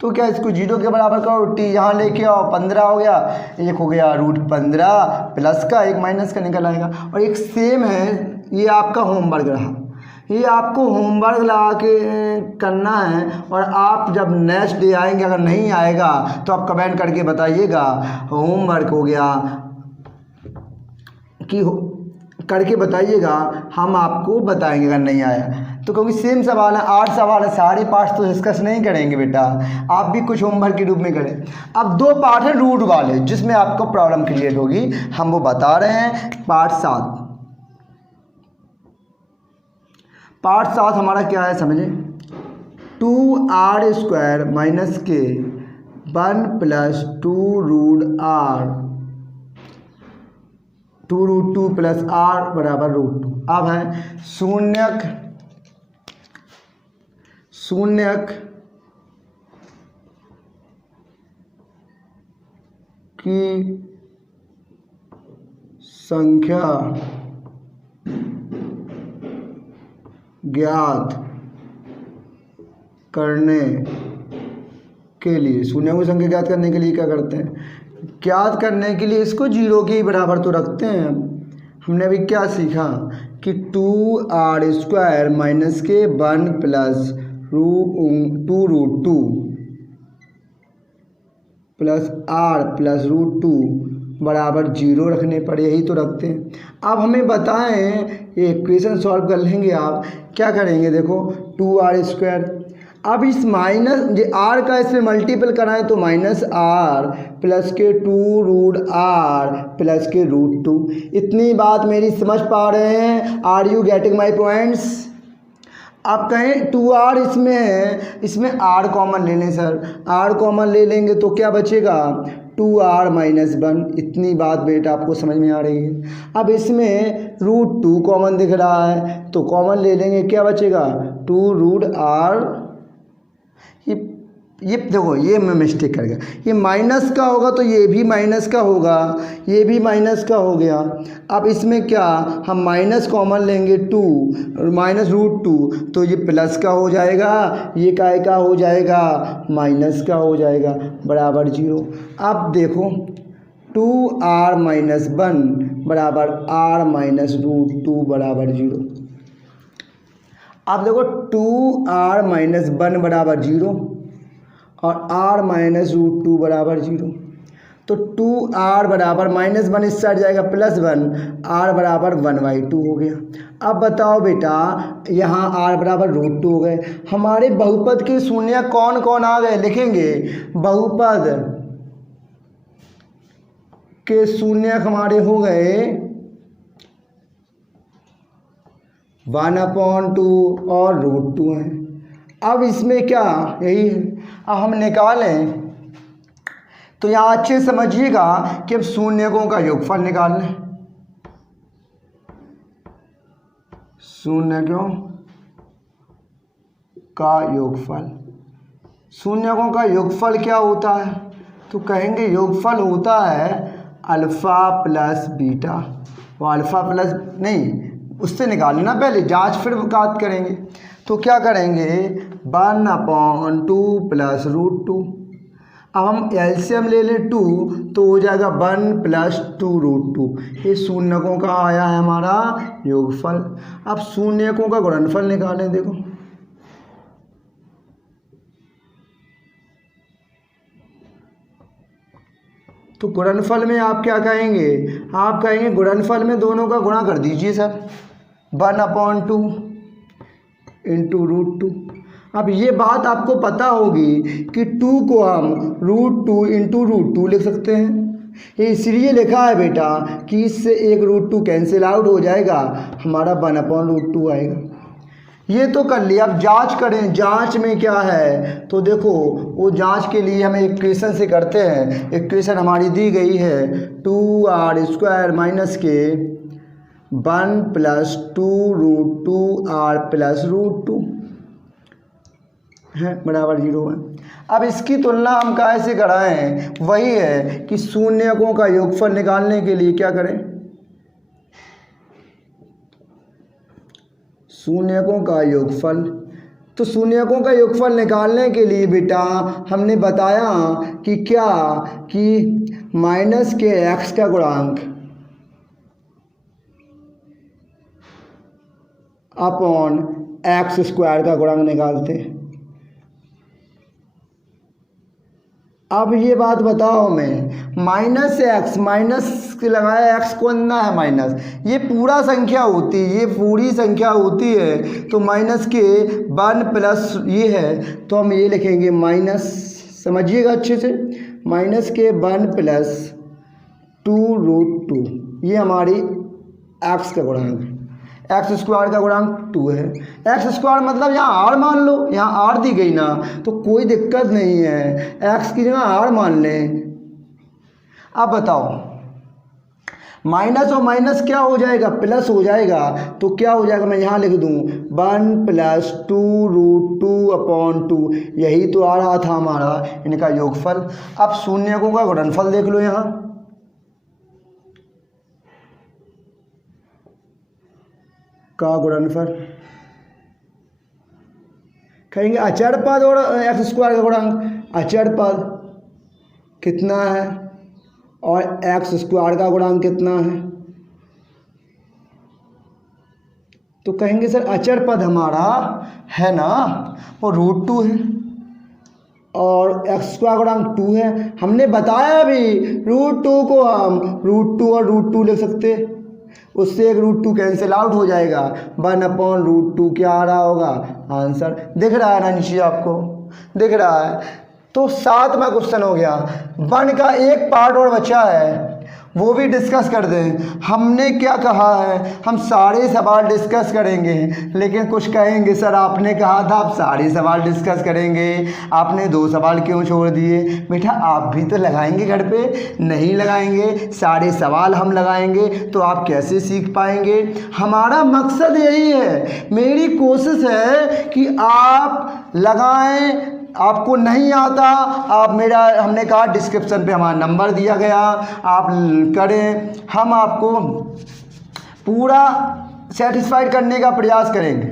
तो क्या इसको 0 के बराबर करो, t यहाँ लेके आओ, 15 हो गया, एक हो गया √15 प्लस का एक माइनस का निकल आएगा। और एक सेम है, ये आपका होमवर्क रहा, ये आपको होमवर्क लगा के करना है, और आप जब नेक्स्ट डे आएंगे, अगर नहीं आएगा तो आप कमेंट करके बताइएगा होमवर्क हो गया कि करके बताइएगा, हम आपको बताएंगे अगर नहीं आया तो, क्योंकि सेम सवाल है, 8 सवाल है, सारे पार्ट्स तो डिस्कस नहीं करेंगे बेटा, आप भी कुछ होमवर्क के रूप में करें। अब 2 पार्ट है रूट वाले, जिसमें आपको प्रॉब्लम क्रिएट होगी, हम वो बता रहे हैं। पार्ट 7 हमारा क्या है समझे, 2r² माइनस के 1 प्लस 2√r 2√2 प्लस r बराबर √2। अब है शून्यक की संख्या ज्ञात करने के लिए, शून्यों की संख्या ज्ञात करने के लिए क्या करते हैं, ज्ञात करने के लिए इसको 0 के बराबर तो रखते हैं। हमने अभी क्या सीखा कि 2r² माइनस के 1 प्लस 2√2 प्लस r प्लस √2 बराबर 0 रखने पर, यही तो रखते हैं। अब हमें बताएं, ये इक्वेशन सॉल्व कर लेंगे आप। क्या करेंगे देखो, 2r², अब इस माइनस ये r का इसमें मल्टीपल कराएं तो -r प्लस के 2√r प्लस के √2। इतनी बात मेरी समझ पा रहे हैं? Are you getting my points? आप कहें 2r इसमें है, इसमें r कॉमन ले लें सर। r कॉमन ले लेंगे तो क्या बचेगा, 2r - 1। इतनी बात बेटा आपको समझ में आ रही है? अब इसमें √2 कॉमन दिख रहा है तो कॉमन ले लेंगे, क्या बचेगा, 2√r। ये देखो, ये मैं मिस्टेक कर गया, ये माइनस का होगा तो ये भी माइनस का होगा, ये भी माइनस का हो गया। अब इसमें क्या, हम माइनस कॉमन लेंगे 2 -√2 तो ये प्लस का हो जाएगा, ये काय का हो जाएगा, माइनस का हो जाएगा, बराबर 0। अब देखो 2r - 1 बराबर r - √2 बराबर 0। अब देखो 2r - 1 बराबर 0 और r - √2 बराबर 0। तो 2r बराबर -1 इस साइड जाएगा +1, r बराबर 1/2 हो गया। अब बताओ बेटा, यहाँ r बराबर √2 हो गए। हमारे बहुपद के शून्य कौन कौन आ गए, लिखेंगे। बहुपद के शून्य हमारे हो गए 1/2 और √2 है। अब इसमें क्या, यही है। अब हम निकालें तो यहाँ अच्छे समझिएगा कि अब शून्यकों का योगफल निकाल लें। शून्यकों का योगफल, शून्यकों का योगफल क्या होता है, तो कहेंगे योगफल होता है अल्फ़ा प्लस बीटा। वो अल्फ़ा प्लस नहीं, उससे निकाल लेना पहले, जांच फिर बात करेंगे। तो क्या करेंगे, 1/2 प्लस √2। अब हम एलसीएम ले लें 2 तो हो जाएगा 1 प्लस 2√2। ये शून्यकों का आया है हमारा योगफल। अब शून्यकों का गुणनफल निकालें। देखो तो गुणनफल में आप क्या कहेंगे, आप कहेंगे गुणनफल में दोनों का गुणा कर दीजिए सर, 1/2 इंटू √2। अब ये बात आपको पता होगी कि 2 को हम √2 इंटू √2 लिख सकते हैं। ये इसलिए लिखा है बेटा कि इससे एक √2 कैंसिल आउट हो जाएगा, हमारा 1/√2 आएगा। ये तो कर लिया। अब जांच करें, जांच में क्या है, तो देखो वो जांच के लिए हमें इक्वेशन से करते हैं। इक्वेशन हमारी दी गई है 2r² माइनस के 1 प्लस 2√2r प्लस √2 है बराबर 0 है। अब इसकी तुलना हम कैसे कराएं, वही है कि शून्यकों का योगफल निकालने के लिए क्या करें, शून्यकों का योगफल। तो शून्यकों का योगफल निकालने के लिए बेटा हमने बताया कि क्या, कि माइनस के x का गुणांक अपॉन x² का गुणांक निकालते हैं। अब ये बात बताओ, मैं -x माइनस के लगाया, x को अंदर है माइनस, ये पूरा संख्या होती है, ये पूरी संख्या होती है तो माइनस के 1 प्लस ये है तो हम ये लिखेंगे माइनस, समझिएगा अच्छे से, माइनस के 1 प्लस 2√2। ये हमारी x का गुणांक है। x² का गुणांक 2 है। x² मतलब यहाँ r मान लो, यहाँ r दी गई ना तो कोई दिक्कत नहीं है, x की जगह r मान लें। अब बताओ माइनस और माइनस क्या हो जाएगा, प्लस हो जाएगा। तो क्या हो जाएगा, मैं यहाँ लिख दूँ 1 प्लस 2√2/2। यही तो आ रहा था हमारा इनका योगफल। अब शून्यकों का गुणनफल देख लो, यहाँ का गुणनफल कहेंगे अचर पद और x² का गुणांक। अचर पद कितना है और एक्स स्क्वायर का गुणांक कितना है? तो कहेंगे सर अचर पद हमारा है ना वो √2 है और एक्स स्क्वायर गुणांक 2 है। हमने बताया भी √2 को हम √2 और √2 लिख सकते, उससे एक √2 कैंसिल आउट हो जाएगा, 1/√2 क्या आ रहा होगा आंसर। दिख रहा है ना नीचे आपको, दिख रहा है। तो 7वां क्वेश्चन हो गया। 1 का एक पार्ट और बचा है, वो भी डिस्कस कर दें। हमने क्या कहा है, हम सारे सवाल डिस्कस करेंगे, लेकिन कुछ कहेंगे सर आपने कहा था आप सारे सवाल डिस्कस करेंगे, आपने 2 सवाल क्यों छोड़ दिए? बेटा आप भी तो लगाएंगे घर पे, नहीं लगाएंगे, सारे सवाल हम लगाएंगे तो आप कैसे सीख पाएंगे? हमारा मकसद यही है, मेरी कोशिश है कि आप लगाएं। आपको नहीं आता आप हमने कहा डिस्क्रिप्शन पे हमारा नंबर दिया गया, आप करें, हम आपको पूरा सेटिस्फाइड करने का प्रयास करेंगे।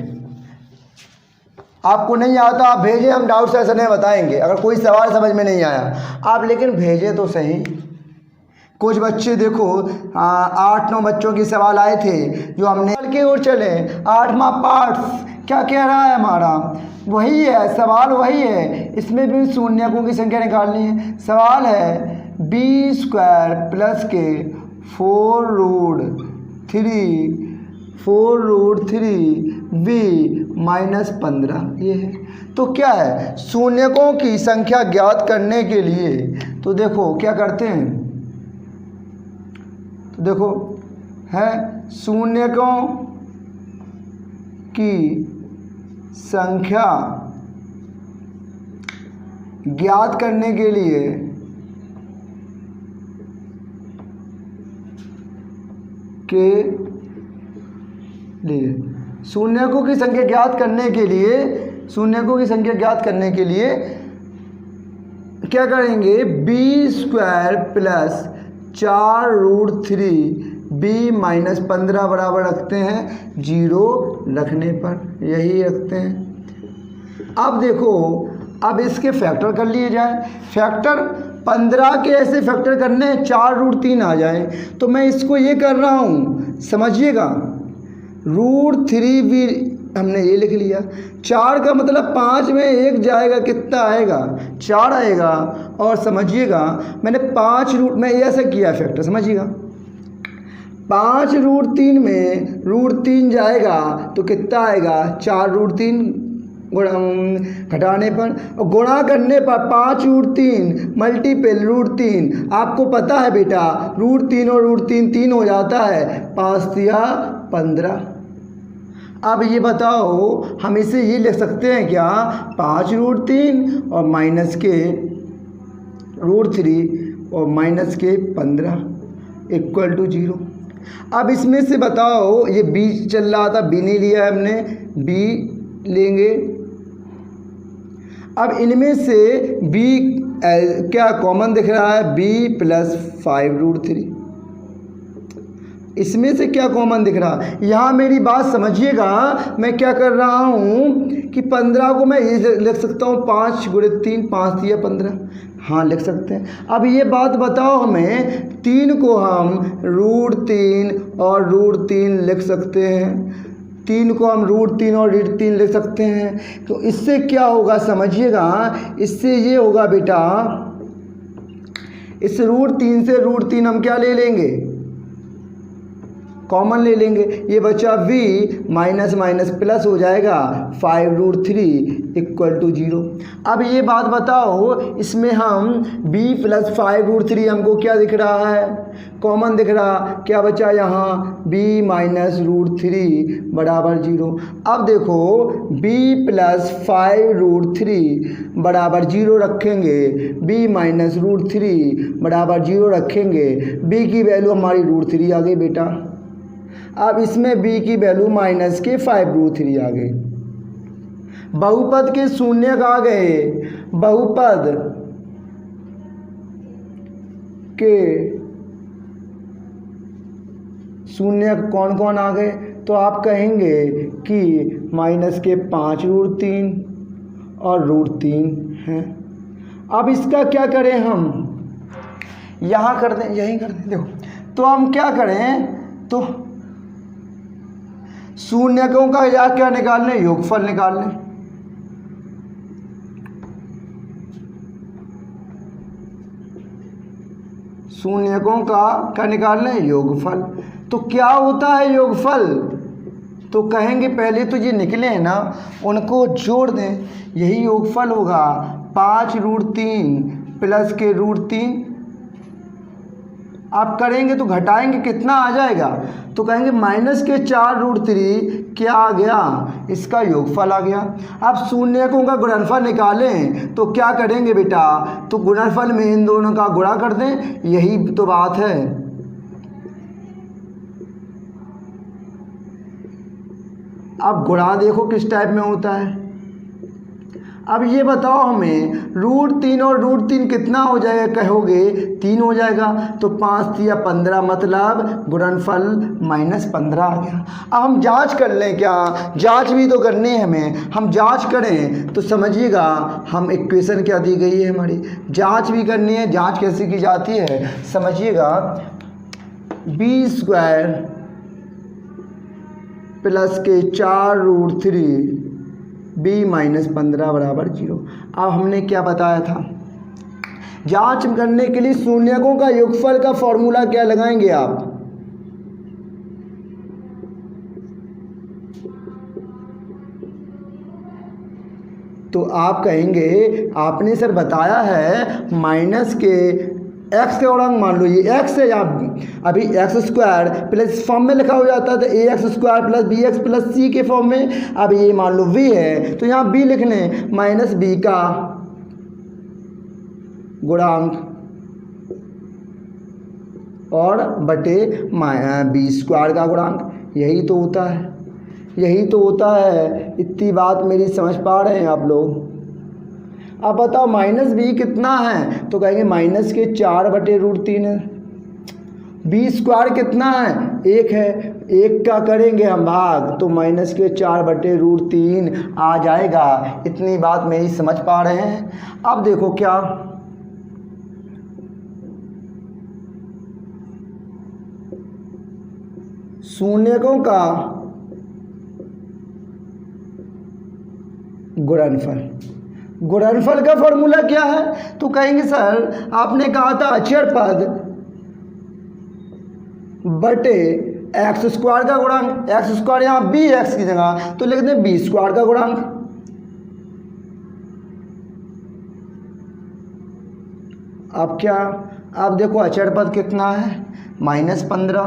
आपको नहीं आता आप भेजें, हम डाउट सेशन में बताएंगे। अगर कोई सवाल समझ में नहीं आया आप लेकिन भेजें तो सही। कुछ बच्चे देखो 8-9 बच्चों के सवाल आए थे जो हमने के ओर चले। 8वां पार्ट क्या कह रहा है हमारा, वही है सवाल, वही है। इसमें भी शून्यकों की संख्या निकालनी है। सवाल है b² + के 4√3b - 15 ये है। तो क्या है, शून्यकों की संख्या ज्ञात करने के लिए तो देखो क्या करते हैं, तो देखो है शून्यकों की संख्या ज्ञात करने के लिए शून्यकों की संख्या ज्ञात करने के लिए शून्यकों की संख्या ज्ञात करने के लिए क्या करेंगे, b² + 4√3b - 15 बराबर रखते हैं 0 रखने पर, यही रखते हैं। अब देखो अब इसके फैक्टर कर लिए जाए। फैक्टर 15 के ऐसे फैक्टर करने हैं 4√3 आ जाए, तो मैं इसको ये कर रहा हूँ समझिएगा, √3b हमने ये लिख लिया। 4 का मतलब 5 में 1 जाएगा, कितना आएगा 4 आएगा। और समझिएगा मैंने 5 रूट में ऐसा किया फैक्टर, समझिएगा 5√3 में √3 जाएगा तो कितना आएगा 4√3 घटाने पर और गुणा करने पर 5√3 मल्टीपल √3। आपको पता है बेटा √3 और √3 3 हो जाता है, 5 या 15। अब ये बताओ हम इसे ये लिख सकते हैं क्या, 5√3 और माइनस के √3 और माइनस के 15 = 0। अब इसमें से बताओ ये b चल रहा था, b नहीं लिया हमने, b लेंगे। अब इनमें से b क्या कॉमन दिख रहा है, b + 5√3। इसमें से क्या कॉमन दिख रहा है, यहाँ मेरी बात समझिएगा। मैं क्या कर रहा हूँ कि 15 को मैं ये लिख सकता हूँ 5 × 3 5 या 15, हाँ लिख सकते हैं। अब ये बात बताओ हमें, 3 को हम √3 और √3 लिख सकते हैं, 3 को हम √3 और √3 लिख सकते हैं। तो इससे क्या होगा समझिएगा, इससे ये होगा बेटा, इस √3 से √3 हम क्या ले लेंगे, कॉमन ले लेंगे। ये बचा v माइनस माइनस प्लस हो जाएगा 5√3 = 0। अब ये बात बताओ, इसमें हम b + 5√3 हमको क्या दिख रहा है, कॉमन दिख रहा, क्या बचा यहाँ b - √3 बराबर 0। अब देखो b + 5√3 बराबर 0 रखेंगे, b - √3 बराबर 0 रखेंगे, b की वैल्यू हमारी √3 आ गई बेटा। अब इसमें b की वैल्यू माइनस के 5√3 आ गई। बहुपद के शून्यक आ गए, बहुपद के शून्यक कौन कौन आ गए, तो आप कहेंगे कि माइनस के 5√3 और √3 हैं। अब इसका क्या करें हम, यहाँ कर दें, यहीं कर दें। देखो तो हम क्या करें, तो शून्यकों का या क्या निकाल लें, योगफल निकाल लें। शून्यकों का क्या निकाल लें, योगफल। तो क्या होता है योगफल, तो कहेंगे पहले तो ये निकले हैं ना, उनको जोड़ दें, यही योगफल होगा। 5√3 प्लस के √3 आप करेंगे तो घटाएंगे कितना आ जाएगा, तो कहेंगे माइनस के 4√3 क्या आ गया, इसका योगफल आ गया। अब शून्यकों का गुणनफल निकालें तो क्या करेंगे बेटा, तो गुणनफल में इन दोनों का गुणा कर दें, यही तो बात है। अब गुणा देखो किस टाइप में होता है। अब ये बताओ हमें, √3 और √3 कितना हो जाएगा, कहोगे 3 हो जाएगा, तो 5 3 15 मतलब गुणनफल -15 आ गया। अब हम जांच कर लें, क्या जांच भी तो करनी है हमें, हम जांच करें तो समझिएगा, हम इक्वेशन क्या दी गई है हमारी, जांच भी करनी है। जांच कैसे की जाती है समझिएगा, b² प्लस के 4√3 b -15 बराबर 0। अब हमने क्या बताया था, जांच करने के लिए शून्यकों का योगफल का फॉर्मूला क्या लगाएंगे आप, तो आप कहेंगे आपने सर बताया है माइनस के एक्स के गुणांक, मान लो ये एक्स है, यहाँ अभी x² प्लस फॉर्म में लिखा हो जाता है, तो ax² plus bx plus c के फॉर्म में। अब ये मान लो v है, तो यहाँ b लिख लें, माइनस b का गुणांक और बटे b² का गुणांक, यही तो होता है, यही तो होता है। इतनी बात मेरी समझ पा रहे हैं आप लोग। अब बताओ -b कितना है, तो कहेंगे माइनस के 4/√3 है। b² कितना है, 1 है, 1 का करेंगे हम भाग, तो माइनस के 4/√3 आ जाएगा। इतनी बात मेरी समझ पा रहे हैं। अब देखो क्या, शून्यकों का गुणनफल, गुणनफल का फॉर्मूला क्या है, तो कहेंगे सर आपने कहा था अचर पद बटे x² का गुणांक, x² यहाँ bx की जगह तो लिख दें b² का गुणांक। अब क्या, अब देखो अचर पद कितना है, -15,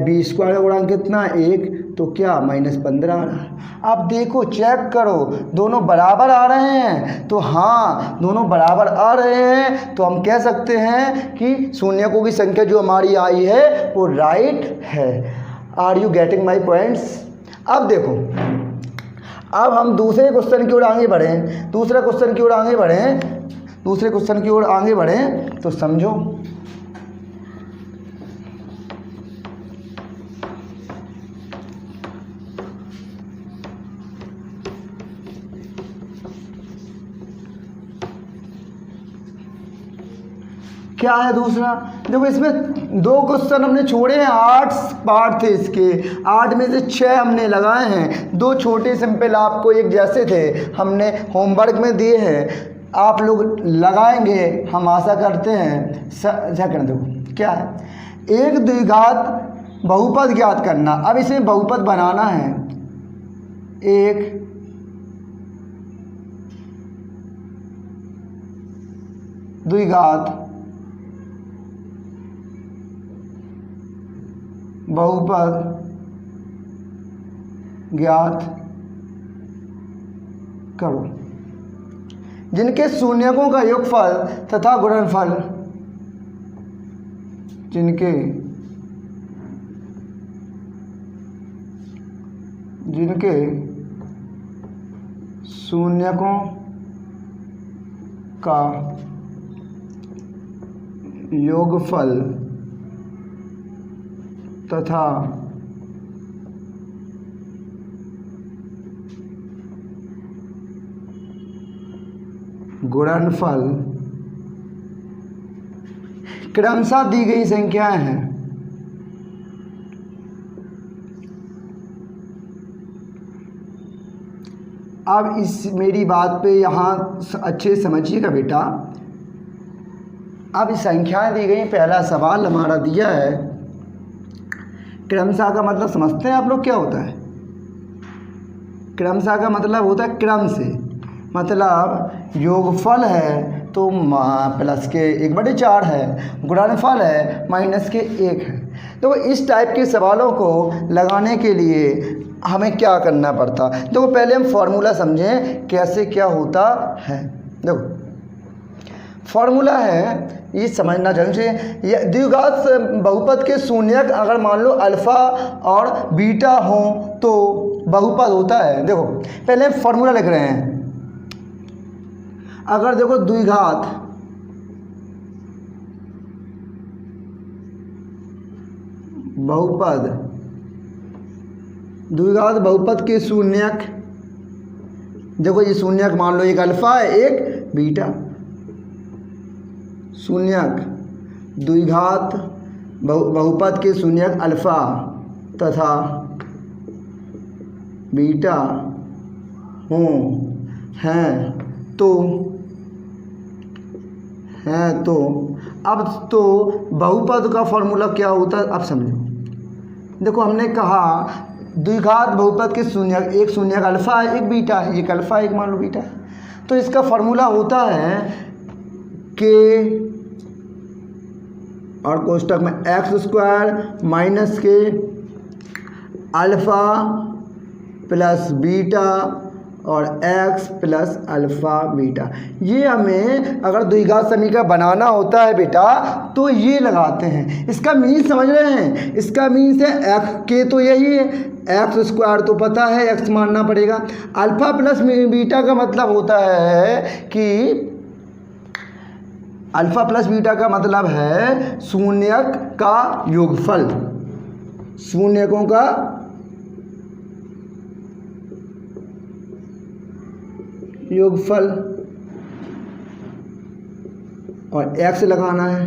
b² का गुणांक कितना है, 1, तो क्या -15 आ रहा है। अब देखो चेक करो, दोनों बराबर आ रहे हैं, तो हाँ दोनों बराबर आ रहे हैं, तो हम कह सकते हैं कि शून्यकों की संख्या जो हमारी आई है वो राइट है। Are you getting my points. अब देखो, अब हम दूसरे क्वेश्चन की ओर आगे बढ़ें, दूसरे क्वेश्चन की ओर आगे बढ़ें, दूसरे क्वेश्चन की ओर आगे बढ़ें तो समझो। क्या है दूसरा, देखो इसमें 2 क्वेश्चन हमने छोड़े हैं, 8 पार्ट थे इसके, 8 में से 6 हमने लगाए हैं, 2 छोटे सिंपल आपको एक जैसे थे हमने होमवर्क में दिए हैं, आप लोग लगाएंगे हम आशा करते हैं। सेकंड देखो क्या है, एक द्विघात बहुपद ज्ञात करना। अब इसे बहुपद बनाना है, एक द्विघात बहुपद ज्ञात करो जिनके शून्यकों का योगफल तथा गुणनफल, जिनके शून्यकों का योगफल तथा गुणनफल क्रमशः दी गई संख्याएं हैं। अब इस मेरी बात पे यहाँ अच्छे से समझिएगा बेटा। अब संख्याएं दी गई, पहला सवाल हमारा दिया है क्रमशः का मतलब समझते हैं आप लोग क्या होता है? क्रमशः का मतलब होता है क्रम से, मतलब योगफल है तो प्लस के 1/4 है, गुणनफल है माइनस के 1 है। तो इस टाइप के सवालों को लगाने के लिए हमें क्या करना पड़ता? देखो पहले हम फॉर्मूला समझें कैसे क्या होता है। देखो फॉर्मूला है, ये समझना चाहिए। ये द्विघात बहुपद के शून्यक अगर मान लो अल्फ़ा और बीटा हो तो बहुपद होता है। देखो पहले फॉर्मूला लिख रहे हैं। अगर देखो द्विघात बहुपद के शून्यक, देखो ये शून्यक मान लो एक अल्फ़ा है एक बीटा, शून्यक द्विघात बहुपद के शून्यक अल्फ़ा तथा बीटा हो हैं तो अब तो बहुपद का फॉर्मूला क्या होता है अब समझो। देखो हमने कहा द्विघात बहुपद के शून्यक, एक शून्यक अल्फ़ा है एक बीटा है, एक अल्फ़ा एक मान लो बीटा है, तो इसका फॉर्मूला होता है के और कोष्टक में x² माइनस के अल्फ़ा प्लस बीटा और x प्लस अल्फ़ा बीटा। ये हमें अगर द्विघात समीकरण बनाना होता है बेटा तो ये लगाते हैं। इसका मीन समझ रहे हैं? इसका मीन है x के तो यही है, x² तो पता है x मानना पड़ेगा। अल्फ़ा प्लस बीटा का मतलब होता है कि अल्फ़ा प्लस बीटा का मतलब है शून्यक का योगफल, शून्यकों का योगफल, और x लगाना है,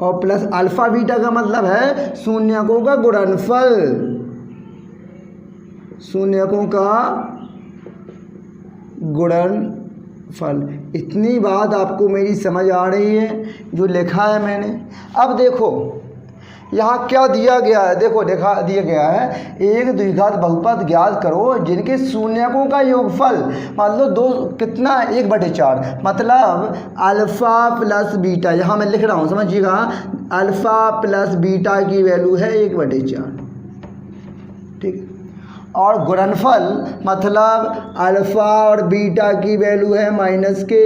और प्लस अल्फ़ा बीटा का मतलब है शून्यकों का गुणनफल, शून्यकों का गुणनफल। इतनी बात आपको मेरी समझ आ रही है जो लिखा है मैंने? अब देखो यहाँ क्या दिया गया है, देखो दिया गया है एक द्विघात बहुपद ज्ञात करो जिनके शून्यकों का योगफल मान लो दो कितना 1/4, मतलब अल्फ़ा प्लस बीटा, यहाँ मैं लिख रहा हूँ समझिएगा, अल्फ़ा प्लस बीटा की वैल्यू है 1/4, ठीक। और गुणनफल मतलब अल्फ़ा और बीटा की वैल्यू है माइनस के,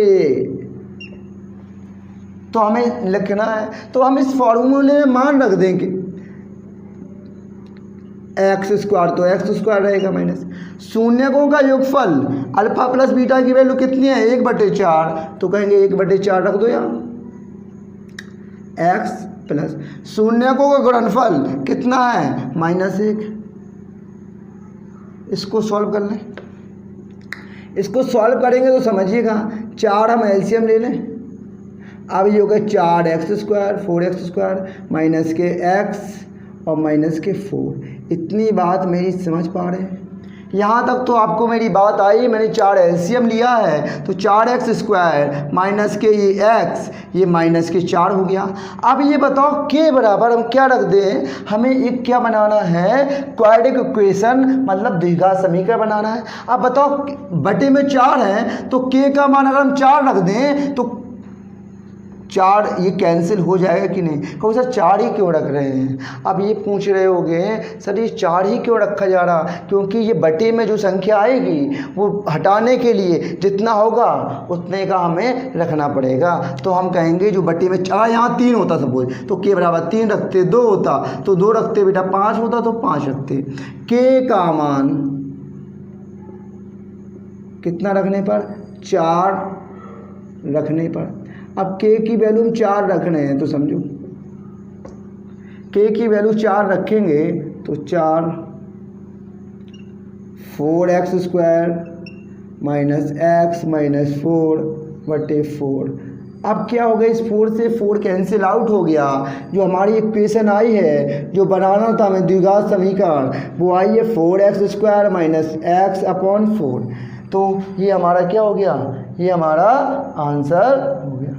तो हमें लिखना है। तो हम इस फॉर्मूले में मान रख देंगे x² तो x² रहेगा माइनस शून्यकों का योगफल अल्फ़ा प्लस बीटा की वैल्यू कितनी है 1/4, तो कहेंगे 1/4 रख दो यहाँ, x प्लस शून्यकों का गुणनफल कितना है -1। इसको सॉल्व कर लें, इसको सॉल्व करेंगे तो समझिएगा 4 हम एलसीएम ले लें। अब ये होगा 4x² 4x² माइनस के x और माइनस के 4। इतनी बात मेरी समझ पा रहे हैं? यहाँ तक तो आपको मेरी बात आई। मैंने 4 एलसीएम लिया है तो 4x² माइनस के ये x, ये माइनस के 4 हो गया। अब ये बताओ के बराबर हम क्या रख दें? हमें एक क्या बनाना है, क्वाड्रेटिक इक्वेशन मतलब द्विघात समीकरण बनाना है। अब बताओ बटे में 4 है तो के का मान अगर हम 4 रख दें तो 4 ये कैंसिल हो जाएगा कि नहीं? कहो सर 4 ही क्यों रख रहे हैं? अब ये पूछ रहे होंगे सर ये 4 ही क्यों रखा जा रहा? क्योंकि ये बटे में जो संख्या आएगी वो हटाने के लिए जितना होगा उतने का हमें रखना पड़ेगा। तो हम कहेंगे जो बटे में 4, यहाँ 3 होता सपोज तो के बराबर 3 रखते, 2 होता तो 2 रखते बेटा, 5 होता तो 5 रखते। के का मान कितना रखने पर? 4 रखने पर। अब के की वैल्यू हम 4 रख रहे हैं तो समझो के की वैल्यू 4 रखेंगे तो 4 4x² माइनस x माइनस 4/4 अब क्या हो गया, इस 4 से 4 कैंसिल आउट हो गया। जो हमारी इक्वेशन आई है, जो बनाना था हमें द्विघात समीकरण, वो आई है 4x² माइनस x अपॉन 4। तो ये हमारा क्या हो गया, ये हमारा आंसर हो गया।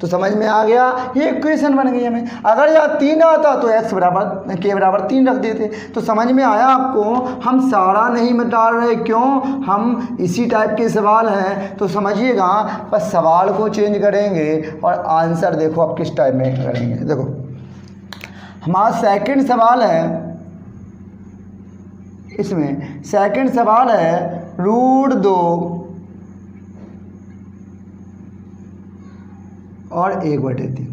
तो समझ में आ गया, ये इक्वेशन बन गई हमें। अगर यहाँ 3 आता तो x बराबर k बराबर 3 रख देते। तो समझ में आया आपको, हम सारा नहीं मिटा रहे, क्यों, हम इसी टाइप के सवाल हैं तो समझिएगा, बस सवाल को चेंज करेंगे और आंसर देखो आप किस टाइप में करेंगे। देखो हमारा सेकंड सवाल है, इसमें सेकंड सवाल है √2 और 1/3।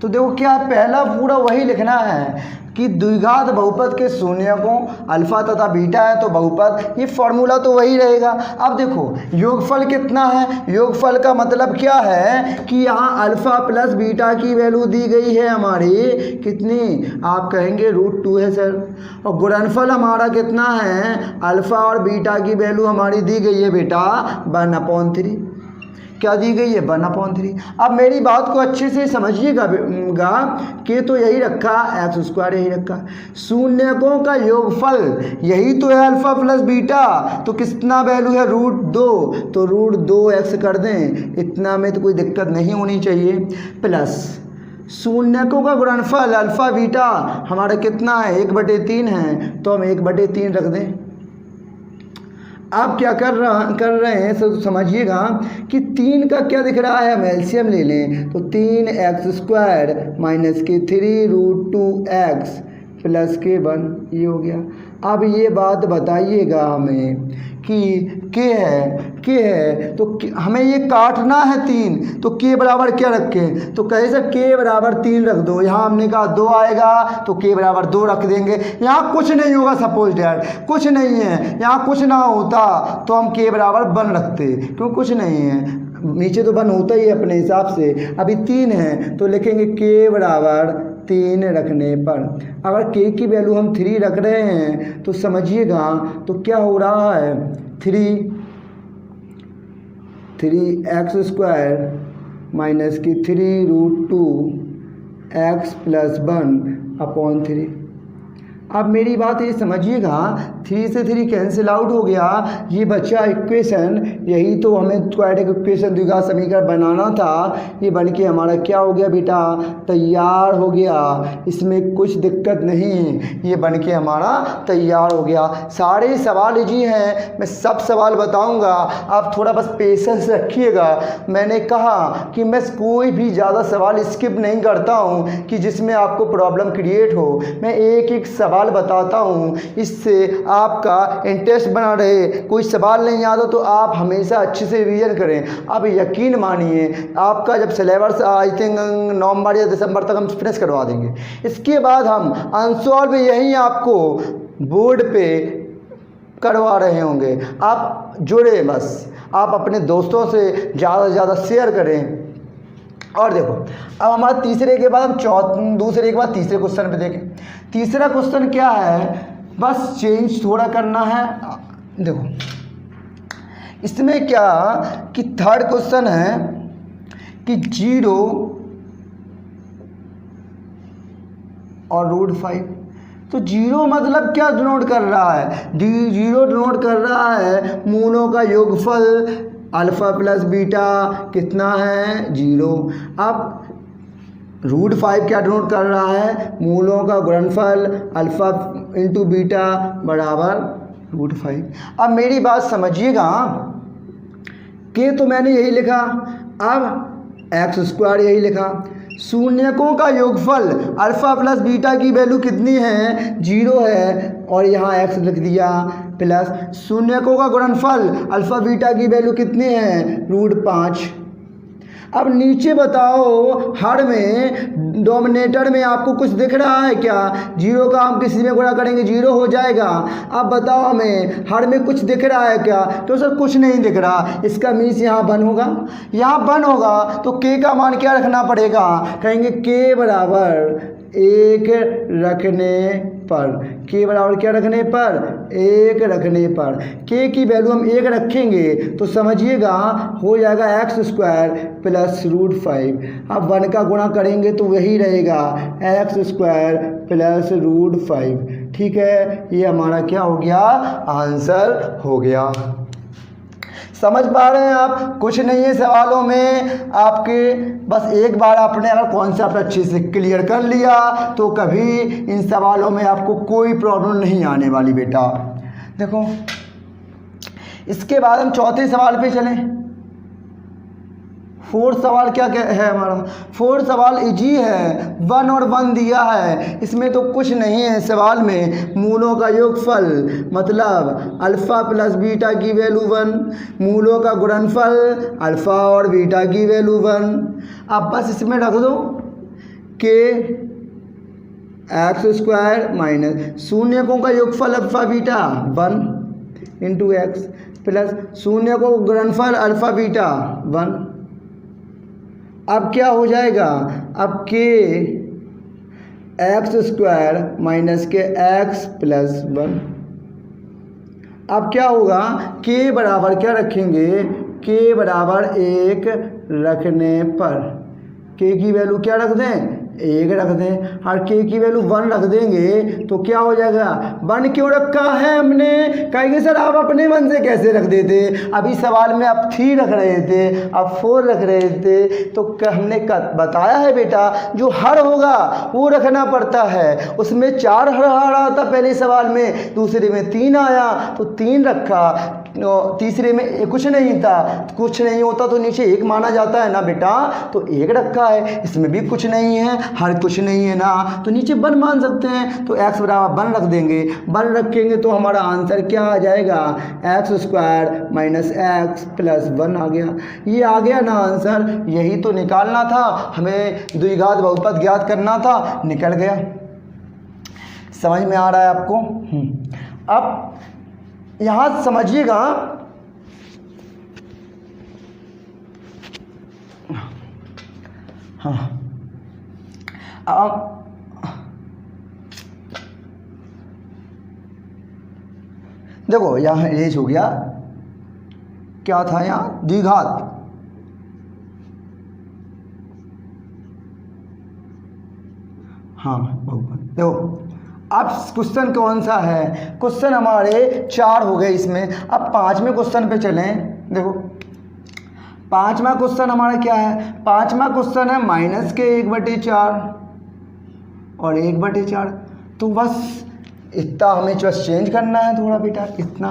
तो देखो क्या पहला पूरा वही लिखना है कि द्विघात बहुपद के शून्यकों अल्फा तथा बीटा है तो बहुपद, ये फॉर्मूला तो वही रहेगा। अब देखो योगफल कितना है, योगफल का मतलब क्या है कि यहाँ अल्फा प्लस बीटा की वैल्यू दी गई है हमारी कितनी, आप कहेंगे √2 है सर। और गुणनफल हमारा कितना है, अल्फा और बीटा की वैल्यू हमारी दी गई है बेटा 1/3। क्या दी गई है, 1/3। अब मेरी बात को अच्छे से समझिएगा कि तो यही रखा x² यही रखा, शून्यकों का योगफल यही तो है अल्फा प्लस बीटा, तो कितना वैल्यू है √2, तो √2x कर दें, इतना में तो कोई दिक्कत नहीं होनी चाहिए। प्लस शून्यकों का गुणनफल अल्फा बीटा हमारा कितना है, 1/3 है, तो हम 1/3 रख दें। आप क्या कर रहे हैं तो समझिएगा कि 3 का क्या दिख रहा है, हम एलसीएम ले लें तो 3x² माइनस के 3 √2x प्लस के 1, ये हो गया। अब ये बात बताइएगा हमें कि के है तो हमें ये काटना है 3, तो के बराबर क्या रखें, तो कहे सर के बराबर 3 रख दो। यहाँ हमने कहा 2 आएगा तो के बराबर 2 रख देंगे। यहाँ कुछ नहीं होगा, सपोज डैट कुछ नहीं है, यहाँ कुछ ना होता तो हम के बराबर 1 रखते, क्यों कुछ नहीं है, नीचे तो 1 होता ही है अपने हिसाब से। अभी 3 है तो लिखेंगे के बराबर 3 रखने पर। अगर के की वैल्यू हम 3 रख रहे हैं तो समझिएगा तो क्या हो रहा है, 3x² माइनस की 3 √2x प्लस 1/3। अब मेरी बात ये समझिएगा, 3 से 3 कैंसिल आउट हो गया, ये बचा इक्वेशन, यही तो हमें क्वाड्रेटिक इक्वेशन द्विघात समीकरण बनाना था। ये बन के हमारा क्या हो गया बेटा, तैयार हो गया, इसमें कुछ दिक्कत नहीं है, ये बन के हमारा तैयार हो गया। सारे सवाल इजी हैं, मैं सब सवाल बताऊंगा, आप थोड़ा बस पेशेंस रखिएगा। मैंने कहा कि मैं कोई भी ज़्यादा सवाल स्किप नहीं करता हूँ कि जिसमें आपको प्रॉब्लम क्रिएट हो, मैं एक एक सवाल बताता हूँ, इससे आपका इंटरेस्ट बना रहे। कोई सवाल नहीं आता तो आप हमेशा अच्छे से रिवीजन करें। अब यकीन मानिए आपका जब सिलेबस आई थिंक नवंबर या दिसंबर तक हम फिनिश करवा देंगे, इसके बाद हम अनसॉल्व यहीं आपको बोर्ड पे करवा रहे होंगे। आप जुड़े, बस आप अपने दोस्तों से ज़्यादा से ज़्यादा शेयर करें। और देखो अब हमारा तीसरे के बाद हम दूसरे के बाद तीसरे क्वेश्चन पे देखें। तीसरा क्वेश्चन क्या है, बस चेंज थोड़ा करना है। देखो इसमें क्या कि थर्ड क्वेश्चन है कि 0 और √5। तो 0 मतलब क्या डिनोट कर रहा है, 0 डिनोट कर रहा है मूलों का योगफल अल्फा प्लस बीटा कितना है 0। अब √5 क्या डिनोट कर रहा है, मूलों का गुणनफल अल्फा इंटू बीटा बराबर √5। अब मेरी बात समझिएगा कि तो मैंने यही लिखा, अब x² यही लिखा, शून्यकों का योगफल अल्फा प्लस बीटा की वैल्यू कितनी है 0 है, और यहाँ x लिख दिया, प्लस शून्यकों का गुणनफल अल्फा बीटा की वैल्यू कितनी है √5। अब नीचे बताओ हर में डोमिनेटर में आपको कुछ दिख रहा है क्या? जीरो का हम किसी में गुणा करेंगे जीरो हो जाएगा। अब बताओ हमें हर में कुछ दिख रहा है क्या? तो सर कुछ नहीं दिख रहा, इसका मीन्स यहाँ वन होगा। यहाँ वन होगा तो के का मान क्या रखना पड़ेगा? कहेंगे के बराबर एक रखने पर, के बराबर क्या रखने पर? एक रखने पर। के की वैल्यू हम एक रखेंगे तो समझिएगा हो जाएगा एक्स स्क्वायर प्लस रूट 5। अब वन का गुणा करेंगे तो वही रहेगा एक्स स्क्वायर प्लस रूट 5। ठीक है, ये हमारा क्या हो गया? आंसर हो गया। समझ पा रहे हैं आप? कुछ नहीं है सवालों में आपके, बस एक बार आपने अगर कॉन्सेप्ट अच्छे से क्लियर कर लिया तो कभी इन सवालों में आपको कोई प्रॉब्लम नहीं आने वाली बेटा। देखो इसके बाद हम चौथे सवाल पे चलें। फोर्थ सवाल क्या है हमारा? फोर्थ सवाल इजी है, वन और वन दिया है, इसमें तो कुछ नहीं है सवाल में। मूलों का योगफल मतलब अल्फ़ा प्लस बीटा की वैल्यू 1, मूलों का गुणनफल अल्फ़ा और बीटा की वैल्यू 1। अब बस इसमें रख दो के एक्स स्क्वायर माइनस शून्यकों का योगफल alpha beta 1 into x plus शून्यकों का गुणनफल अल्फ़ा बीटा 1। अब क्या हो जाएगा? अब के एक्स स्क्वायर माइनस के एक्स प्लस 1। अब क्या होगा? के बराबर क्या रखेंगे? के बराबर एक रखने पर के की वैल्यू क्या रख दें? एक रख दें। और के की वैल्यू 1 रख देंगे तो क्या हो जाएगा? 1 क्यों रखा है हमने? कहेंगे सर आप अपने मन से कैसे रख देते? अभी सवाल में आप 3 रख रहे थे, आप 4 रख रहे थे, तो हमने बताया है बेटा जो हर होगा वो रखना पड़ता है। उसमें 4 हर आ रहा था पहले सवाल में, दूसरे में 3 आया तो 3 रखा, तीसरे में कुछ नहीं था, कुछ नहीं होता तो नीचे 1 माना जाता है ना बेटा, तो 1 रखा है। इसमें भी कुछ नहीं है, हर कुछ नहीं है ना, तो नीचे 1 मान सकते हैं, तो x बराबर 1 रख देंगे। 1 रखेंगे तो हमारा आंसर क्या आ जाएगा? X square minus x plus 1 आ गया। ये आ गया ना आंसर, यही तो निकालना था हमें, द्विघात बहुपद ज्ञात करना था, निकल गया। समझ में आ रहा है आपको? अब यहाँ समझिएगा, हाँ अब देखो यहाँ रेज हो गया, क्या था यहाँ? द्विघात। हाँ बहुपद। देखो अब क्वेश्चन कौन सा है? क्वेश्चन हमारे 4 हो गए इसमें। अब 5वें क्वेश्चन पे चलें। देखो 5वां क्वेश्चन हमारा क्या है? 5वां क्वेश्चन है माइनस के 1/4 और 1/4। तो बस इतना हमें बस चेंज करना है थोड़ा बेटा, इतना।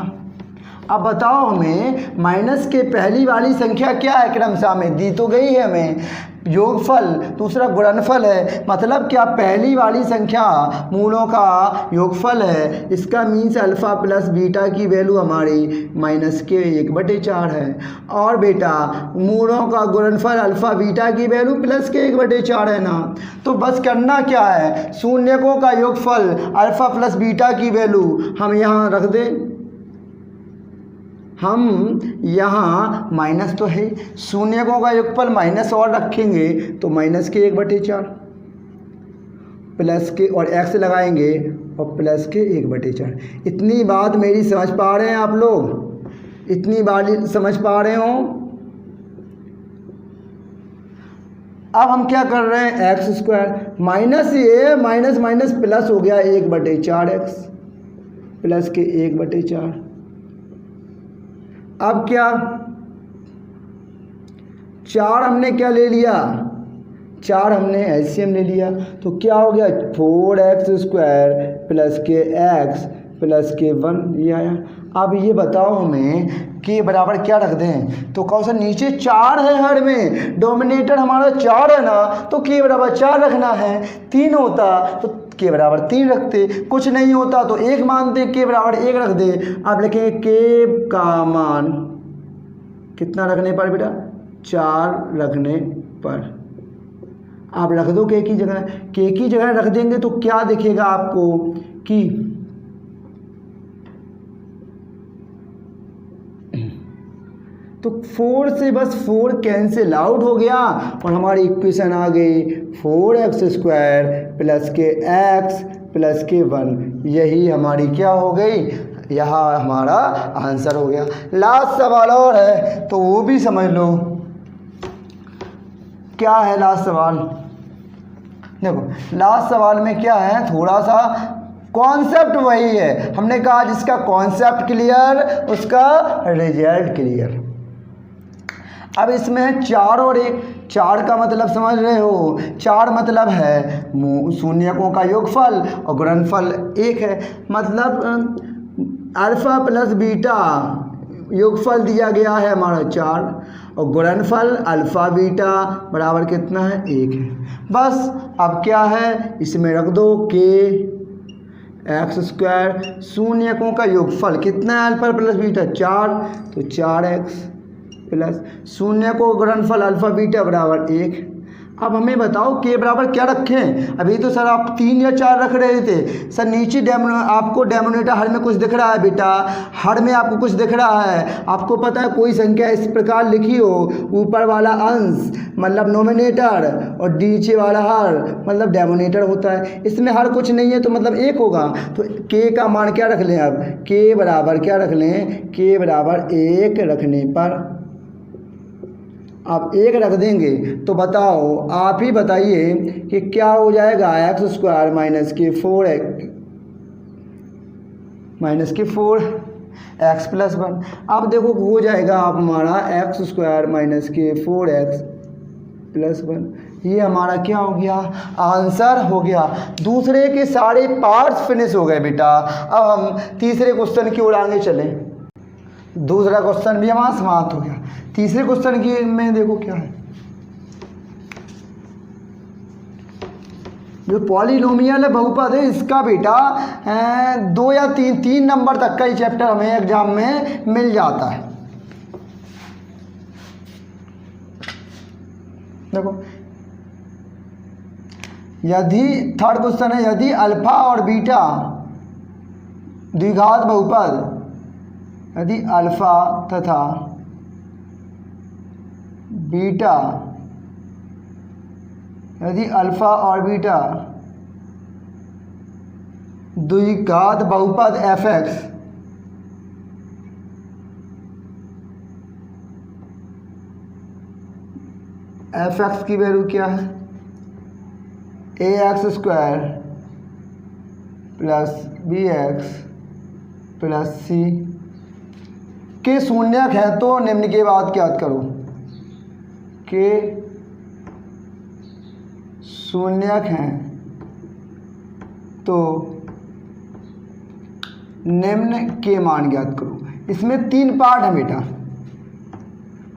अब बताओ हमें माइनस के पहली वाली संख्या क्या है? क्रमशः में दी तो गई है हमें, योगफल, दूसरा गुणनफल है। मतलब क्या? पहली वाली संख्या मूलों का योगफल है, इसका मीन्स अल्फ़ा प्लस बीटा की वैल्यू हमारी माइनस के 1/4 है। और बेटा मूलों का गुणनफल अल्फ़ा बीटा की वैल्यू प्लस के 1/4 है ना। तो बस करना क्या है? शून्यकों का योगफल अल्फ़ा प्लस बीटा की वैल्यू हम यहाँ रख दें। हम यहाँ माइनस तो है, शून्यकों का योगफल माइनस और रखेंगे तो माइनस के 1/4 प्लस के, और एक्स लगाएंगे और प्लस के 1/4। इतनी बात मेरी समझ पा रहे हैं आप लोग? इतनी बात समझ पा रहे हो? अब हम क्या कर रहे हैं? एक्स स्क्वायर माइनस ये माइनस माइनस प्लस हो गया 1/4 एक्स प्लस के 1/4। अब क्या? 4 हमने क्या ले लिया? 4 हमने एलसीएम ले लिया, तो क्या हो गया? 4x² प्लस के एक्स प्लस के 1 ये आया। अब ये बताओ हमें के बराबर क्या रख दें? तो कौन सा? नीचे 4 है हर में, डोमिनेटर हमारा 4 है ना, तो के बराबर 4 रखना है। 3 होता तो के बराबर 3 रखते, कुछ नहीं होता तो 1 मानते, के बराबर 1 रख दे। अब लिखेंगे के का मान कितना रखने पर बेटा? 4 रखने पर। आप रख दो के की जगह रख देंगे तो क्या दिखेगा आपको कि तो 4 से बस 4 कैंसिल आउट हो गया और हमारी इक्वेशन आ गई 4x² प्लस के x प्लस के 1। यही हमारी क्या हो गई, यहाँ हमारा आंसर हो गया। लास्ट सवाल और है तो वो भी समझ लो। क्या है लास्ट सवाल, देखो लास्ट सवाल में क्या है, थोड़ा सा कॉन्सेप्ट वही है। हमने कहा जिसका कॉन्सेप्ट क्लियर उसका रिजल्ट क्लियर। अब इसमें 4 और 1, 4 का मतलब समझ रहे हो, 4 मतलब है शून्यकों का योगफल और गुणनफल 1 है। मतलब अल्फ़ा प्लस बीटा योगफल दिया गया है हमारा 4 और गुणनफल अल्फ़ा बीटा बराबर कितना है 1 है। बस अब क्या है, इसमें रख दो के x², शून्यकों का योगफल कितना है अल्फ़ा प्लस बीटा 4, तो 4x प्लस शून्य को गुणनफल अल्फ़ा बीटा बराबर 1। अब हमें बताओ के बराबर क्या रखें। अभी तो सर आप 3 या 4 रख रहे थे सर, नीचे आपको डेनोमिनेटर हर में कुछ दिख रहा है बेटा, हर में आपको कुछ दिख रहा है। आपको पता है कोई संख्या इस प्रकार लिखी हो, ऊपर वाला अंश मतलब नोमिनेटर और नीचे वाला हर मतलब डेनोमिनेटर होता है। इसमें हर कुछ नहीं है तो मतलब 1 होगा। तो के का मान क्या रख लें, अब के बराबर क्या रख लें, के बराबर 1 रखने पर आप 1 रख देंगे तो बताओ, आप ही बताइए कि क्या हो जाएगा, x² माइनस के 4 x प्लस 1। अब देखो हो जाएगा आप हमारा x² माइनस के 4x प्लस 1। ये हमारा क्या हो गया, आंसर हो गया। दूसरे के सारे पार्ट्स फिनिश हो गए बेटा। अब हम तीसरे क्वेश्चन की ओर आगे चलें। दूसरा क्वेश्चन भी हमारा समाप्त हो गया। तीसरे क्वेश्चन की में देखो क्या है, जो पॉलिनोमियल है बहुपद है इसका बेटा 2 या 3 नंबर तक का ही चैप्टर हमें एग्जाम में मिल जाता है। देखो यदि थर्ड क्वेश्चन है, यदि अल्फा और बीटा द्विघात बहुपद, यदि अल्फा तथा बीटा, यदि अल्फा और बीटा द्विघात बहुपद fx की वैल्यू क्या है, ax² plus bx plus c के शून्यक है तो निम्न के बाद क्या करो, के शून्यक हैं तो निम्न के मान ज्ञात करो। इसमें 3 पार्ट है बेटा,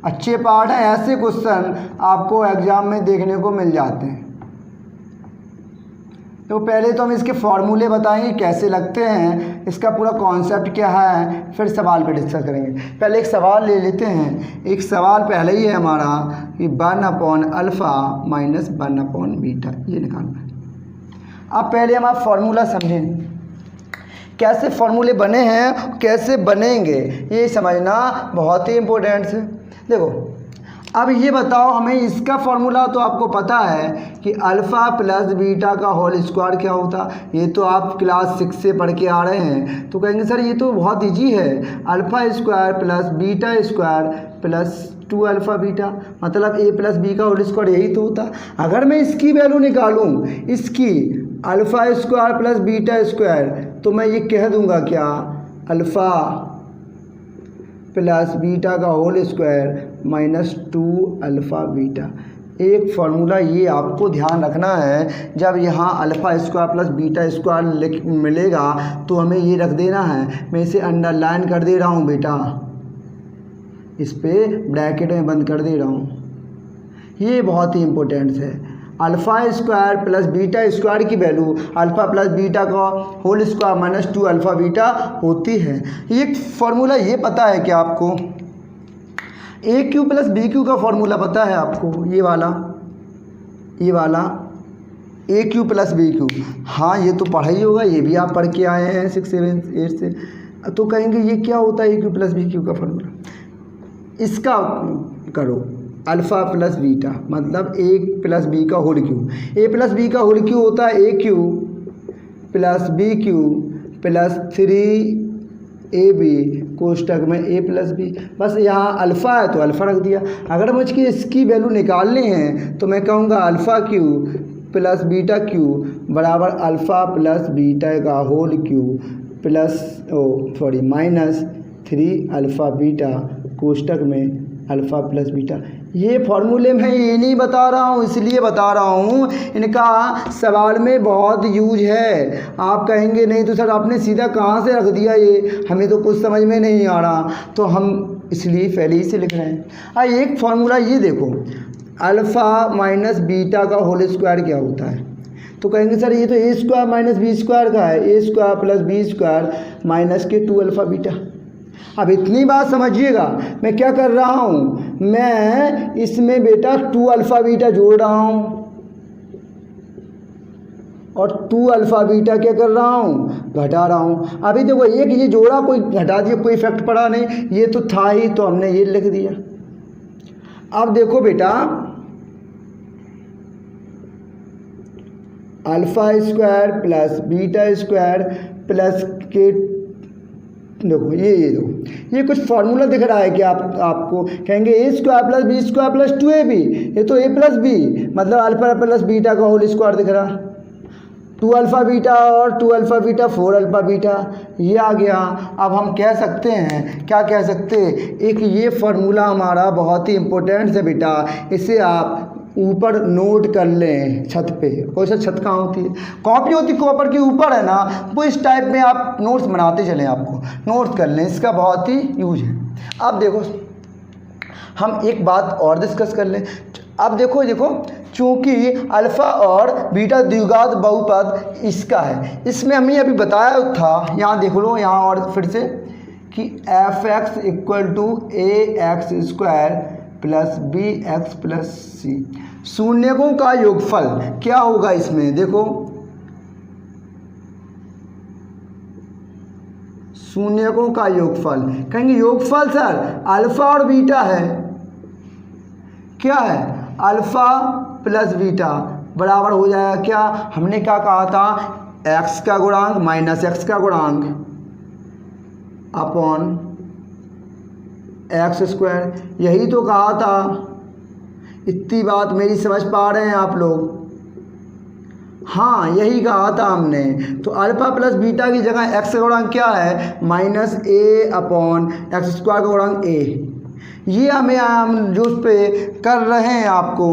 अच्छे पार्ट हैं। ऐसे क्वेश्चन आपको एग्जाम में देखने को मिल जाते हैं। तो पहले तो हम इसके फॉर्मूले बताएंगे कैसे लगते हैं, इसका पूरा कॉन्सेप्ट क्या है, फिर सवाल पे डिस्कस करेंगे। पहले एक सवाल ले लेते हैं। एक सवाल पहले ही है हमारा कि 1/अल्फ़ा माइनस 1/बीटा, ये निकालना है। अब पहले हम आप फॉर्मूला समझें, कैसे फॉर्मूले बने हैं कैसे बनेंगे ये समझना बहुत ही इम्पोर्टेंट है। देखो अब ये बताओ हमें, इसका फॉर्मूला तो आपको पता है कि अल्फ़ा प्लस बीटा का होल स्क्वायर क्या होता, ये तो आप क्लास 6 से पढ़ के आ रहे हैं। तो कहेंगे सर ये तो बहुत ईजी है, अल्फ़ा² प्लस बीटा² प्लस 2 बीटा, मतलब a प्लस बी का होल स्क्वायर यही तो होता। अगर मैं इसकी वैल्यू निकालूं, इसकी अल्फ़ा² प्लस बीटा², तो मैं ये कह दूंगा क्या, अल्फ़ा प्लस बीटा का होल स्क्वायर माइनस 2 बीटा। एक फार्मूला ये आपको ध्यान रखना है, जब यहाँ अल्फ़ा² प्लस बीटा² मिलेगा तो हमें ये रख देना है। मैं इसे अंडरलाइन कर दे रहा हूँ बेटा, इस पे ब्रैकेट में बंद कर दे रहा हूँ। ये बहुत ही इम्पोर्टेंट है। अल्फ़ा² प्लस बीटा² की वैल्यू अल्फ़ा प्लस बीटा का होल स्क्वायर माइनस 2 बीटा होती है। ये फार्मूला ये पता है क्या आपको, AQ प्लस BQ का फार्मूला पता है आपको, ये वाला ये वाला ए क्यू प्लस बी क्यू, हाँ ये तो पढ़ा ही होगा, ये भी आप पढ़ के आए हैं 6, 7, 8 से। तो कहेंगे ये क्या होता है a cube plus b cube का फॉर्मूला, इसका करो अल्फ़ा प्लस बीटा मतलब ए प्लस बी का whole cube, a plus b का होल क्यू होता है a cube plus b cube plus 3ab कोष्टक में ए प्लस बी। बस यहाँ अल्फ़ा है तो अल्फ़ा रख दिया। अगर मुझे इसकी वैल्यू निकालनी है तो मैं कहूँगा alpha cube plus beta cube बराबर अल्फ़ा प्लस बीटा का whole cube plus minus 3 alpha beta कोष्टक में अल्फ़ा प्लस बीटा। ये फॉर्मूले में ये नहीं बता रहा हूँ, इसलिए बता रहा हूँ इनका सवाल में बहुत यूज है। आप कहेंगे नहीं तो सर आपने सीधा कहाँ से रख दिया, ये हमें तो कुछ समझ में नहीं आ रहा, तो हम इसलिए पहले ही से लिख रहे हैं। एक फार्मूला ये देखो, अल्फ़ा माइनस बीटा का होल स्क्वायर क्या होता है, तो कहेंगे सर ये तो a square minus b square का है, a square plus b square minus के 2 अल्फ़ा बीटा। अब इतनी बात समझिएगा, मैं क्या कर रहा हूँ, मैं इसमें बेटा 2 अल्फ़ा बीटा जोड़ रहा हूँ और 2 अल्फ़ा बीटा क्या कर रहा हूँ, घटा रहा हूँ। अभी देखो एक ये जोड़ा कोई घटा दिया, कोई इफेक्ट पड़ा नहीं, ये तो था ही तो हमने ये लिख दिया। अब देखो बेटा alpha square plus beta square plus के देखो ये देखो ये कुछ फार्मूला दिख रहा है कि आपको कहेंगे a square plus b square plus 2ab, ये तो ए प्लस बी मतलब अल्फ़ा प्लस बीटा का होल स्क्वायर दिख रहा, 2 अल्फ़ा बीटा और 2 अल्फ़ा बीटा 4 अल्फ़ा बीटा ये आ गया। अब हम कह सकते हैं, क्या कह सकते हैं, एक ये फार्मूला हमारा बहुत ही इम्पोर्टेंट है बेटा, इसे आप ऊपर नोट कर लें छत पे। कोई सा छत कहाँ होती है, कॉपी होती है, कॉपर के ऊपर है ना, वो इस टाइप में आप नोट्स बनाते चलें, आपको नोट कर लें, इसका बहुत ही यूज है। अब देखो हम एक बात और डिस्कस कर लें। अब देखो चूँकि अल्फ़ा और बीटा द्विघात बहुपद इसका है, इसमें हमने अभी बताया था, यहाँ देख लो यहाँ और फिर से कि f(x) = ax² plus bx plus c, शून्यकों का योगफल क्या होगा इसमें, देखो शून्यकों का योगफल, कहेंगे योगफल सर अल्फ़ा और बीटा है, क्या है अल्फ़ा प्लस बीटा बराबर हो जाएगा क्या, हमने क्या कहा था, x का गुणांक माइनस x का गुणांक अपॉन x², यही तो कहा था। इतनी बात मेरी समझ पा रहे हैं आप लोग, हाँ यही कहा था हमने। तो अल्फ़ा प्लस बीटा की जगह x का गुणांक क्या है, माइनस a अपॉन x² का गुणांक a। ये हम जो उस पे कर रहे हैं आपको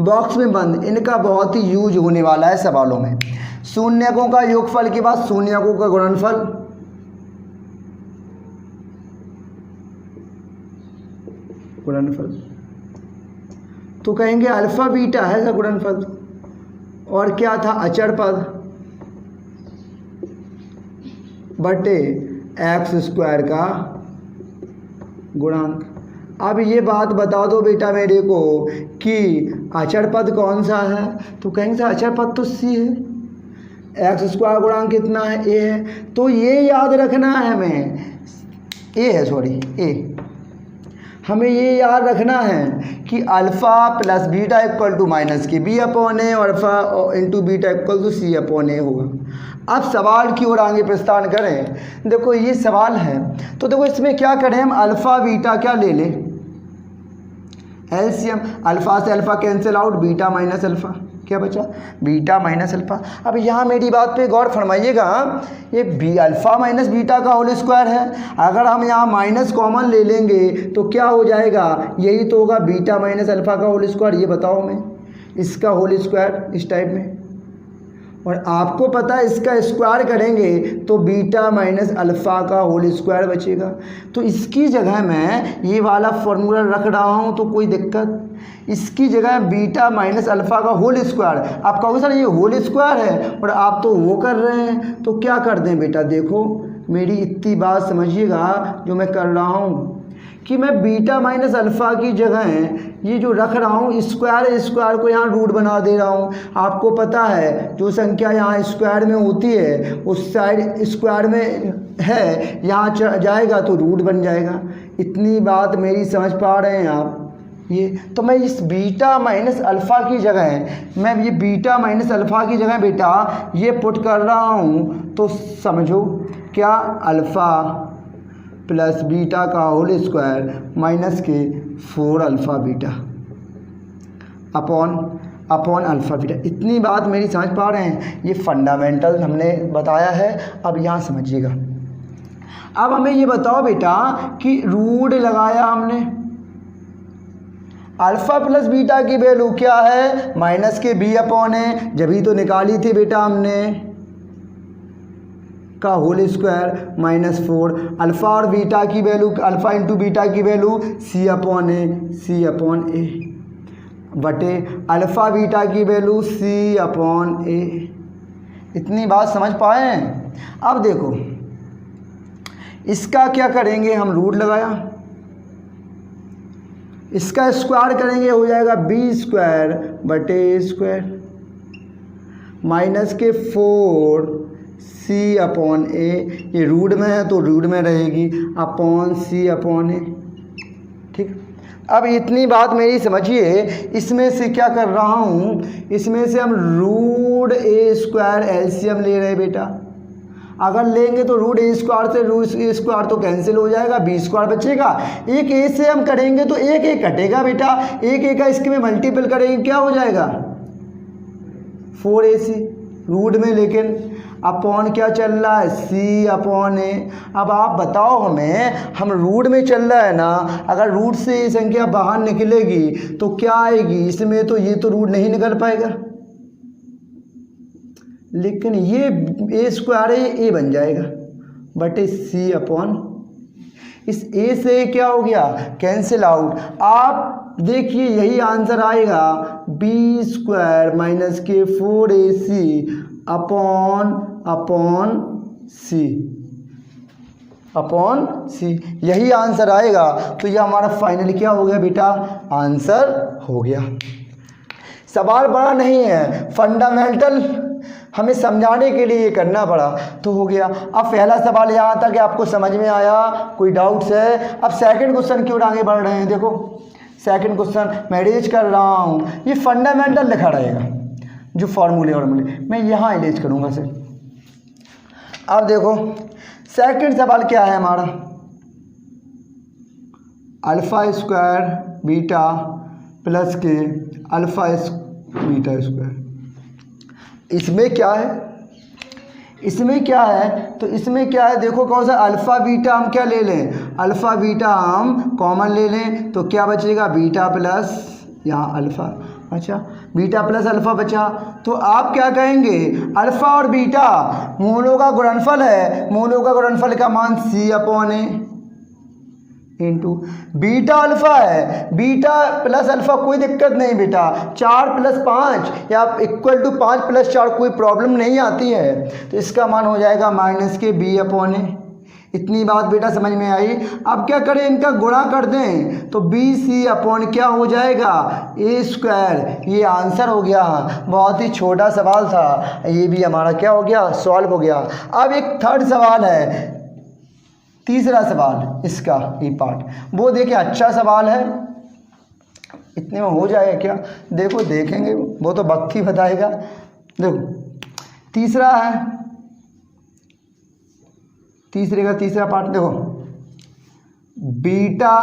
बॉक्स में बंद, इनका बहुत ही यूज होने वाला है सवालों में। शून्यकों का योगफल के बाद शून्यकों का गुणनफल, तो कहेंगे अल्फ़ा बीटा है का गुणनफल, और क्या था अचर पद बटे x² का गुणांक। अब ये बात बता दो बेटा मेरे को कि अचर पद कौन सा है, तो कहेंगे सर अचर पद तो c है, x² गुणांक कितना है a है, तो ये याद रखना है हमें, a है सॉरी a, हमें ये याद रखना है कि अल्फ़ा प्लस बीटा = माइनस के b अपॉन a और alpha into beta = c upon a होगा। अब सवाल की ओर आगे प्रस्थान करें। देखो ये सवाल है, तो देखो इसमें क्या करें हम, अल्फ़ा बीटा क्या ले लें, एलसीएम, अल्फ़ा से alpha cancel out, beta minus alpha क्या बचा, बीटा माइनस अल्फ़ा। अब यहाँ मेरी बात पे गौर फरमाइएगा, ये अल्फ़ा माइनस बीटा का होल स्क्वायर है, अगर हम यहाँ माइनस कॉमन ले लेंगे तो क्या हो जाएगा, यही तो होगा बीटा माइनस अल्फ़ा का होल स्क्वायर। ये बताओ मैं, इसका होल स्क्वायर इस टाइप में, और आपको पता है इसका स्क्वायर करेंगे तो बीटा माइनस अल्फ़ा का होल स्क्वायर बचेगा। तो इसकी जगह मैं ये वाला फॉर्मूला रख रहा हूँ, तो कोई दिक्कत, इसकी जगह बीटा माइनस अल्फ़ा का होल स्क्वायर। आप कहोगे सर ये होल स्क्वायर है और आप तो वो कर रहे हैं, तो क्या कर दें बेटा, देखो मेरी इतनी बात समझिएगा जो मैं कर रहा हूँ कि मैं बीटा माइनस अल्फ़ा की जगह ये जो रख रहा हूँ स्क्वायर को यहाँ रूट बना दे रहा हूँ। आपको पता है जो संख्या यहाँ स्क्वायर में होती है उस साइड स्क्वायर में है, यहाँ जाएगा तो रूट बन जाएगा। इतनी बात मेरी समझ पा रहे हैं आप? ये तो मैं इस बीटा माइनस अल्फ़ा की जगह मैं ये बीटा माइनस अल्फ़ा की जगह बेटा ये पुट कर रहा हूँ, तो समझो क्या अल्फ़ा प्लस बीटा का होल स्क्वायर माइनस के 4 alpha beta upon alpha beta. इतनी बात मेरी समझ पा रहे हैं? ये फंडामेंटल हमने बताया है। अब यहाँ समझिएगा। अब हमें ये बताओ बेटा कि रूट लगाया हमने, अल्फ़ा प्लस बीटा की वैल्यू क्या है? माइनस के बी अपॉन है, जब ही तो निकाली थी बेटा हमने, का होल स्क्वायर माइनस 4। अल्फ़ा और बीटा की वैल्यू, अल्फ़ा इंटू बीटा की वैल्यू सी अपॉन ए बटे अल्फ़ा बीटा की वैल्यू सी अपॉन ए। इतनी बात समझ पाए हैं? अब देखो इसका क्या करेंगे हम, रूट लगाया, इसका स्क्वायर करेंगे हो जाएगा बी स्क्वायर बटे ए स्क्वायर माइनस के 4 सी अपॉन ए, ये रूट में है तो रूट में रहेगी, अपॉन सी अपॉन ए। ठीक। अब इतनी बात मेरी समझिए, इसमें से क्या कर रहा हूँ, इसमें से हम रूट ए स्क्वायर एलसीएम ले रहे हैं बेटा। अगर लेंगे तो रूट ए स्क्वायर से रूट ए स्क्वायर तो कैंसिल हो जाएगा, बी स्क्वायर बचेगा। एक ए से हम करेंगे तो एक एक कटेगा बेटा, एक एक का इसके में मल्टीपल करेंगे क्या हो जाएगा 4ac रूट में, लेकिन अपॉन क्या चल रहा है सी अपॉन ए। अब आप बताओ हमें, हम रूट में चल रहा है ना, अगर रूट से ये संख्या बाहर निकलेगी तो क्या आएगी इसमें, तो ये तो रूट नहीं निकल पाएगा, लेकिन ये ए स्क्वायर है, ए बन जाएगा बटे सी अपॉन, इस ए से क्या हो गया कैंसिल आउट। आप देखिए यही आंसर आएगा बी स्क्वायर माइनस के 4ac अपॉन सी, यही आंसर आएगा। तो ये हमारा फाइनल क्या हो गया बेटा, आंसर हो गया। सवाल बड़ा नहीं है, फंडामेंटल हमें समझाने के लिए ये करना पड़ा तो हो गया। अब पहला सवाल यहाँ तक आपको समझ में आया, कोई डाउट्स है? अब सेकंड क्वेश्चन की ओर आगे बढ़ रहे हैं। देखो सेकंड क्वेश्चन मैं इरेज कर रहा हूँ, ये फंडामेंटल लिखा रहेगा, जो फॉर्मूले मैं यहाँ इरेज करूँगा सर। अब देखो सेकंड सवाल क्या है हमारा, अल्फ़ा स्क्वायर बीटा प्लस के अल्फ़ा बीटा स्क्वायर। इसमें क्या है, इसमें क्या है, तो इसमें क्या है देखो कौन सा, अल्फ़ा बीटा हम क्या ले लें, अल्फ़ा बीटा हम कॉमन ले लें तो क्या बचेगा बीटा प्लस यहाँ अल्फ़ा। अच्छा बीटा प्लस अल्फ़ा बचा, तो आप क्या कहेंगे, अल्फ़ा और बीटा मोलो का गुणनफल है, मोलो का गुणनफल का मान सी अपॉन ए इंटू बीटा अल्फ़ा है, बीटा प्लस अल्फ़ा कोई दिक्कत नहीं बेटा, 4 + 5 या इक्वल टू 5 + 4 कोई प्रॉब्लम नहीं आती है, तो इसका मान हो जाएगा माइनस के बी अपॉन ए। इतनी बात बेटा समझ में आई। अब क्या करें, इनका गुणा कर दें तो बी सी अपॉन क्या हो जाएगा ए स्क्वायर। ये आंसर हो गया। बहुत ही छोटा सवाल था, ये भी हमारा क्या हो गया सॉल्व हो गया। अब एक थर्ड सवाल है, तीसरा सवाल इसका ये पार्ट, वो देखिए अच्छा सवाल है, इतने में हो जाएगा क्या, देखो देखेंगे वो तो वक्त ही बताएगा। देखो तीसरा है, तीसरे का तीसरा पार्ट देखो, बीटा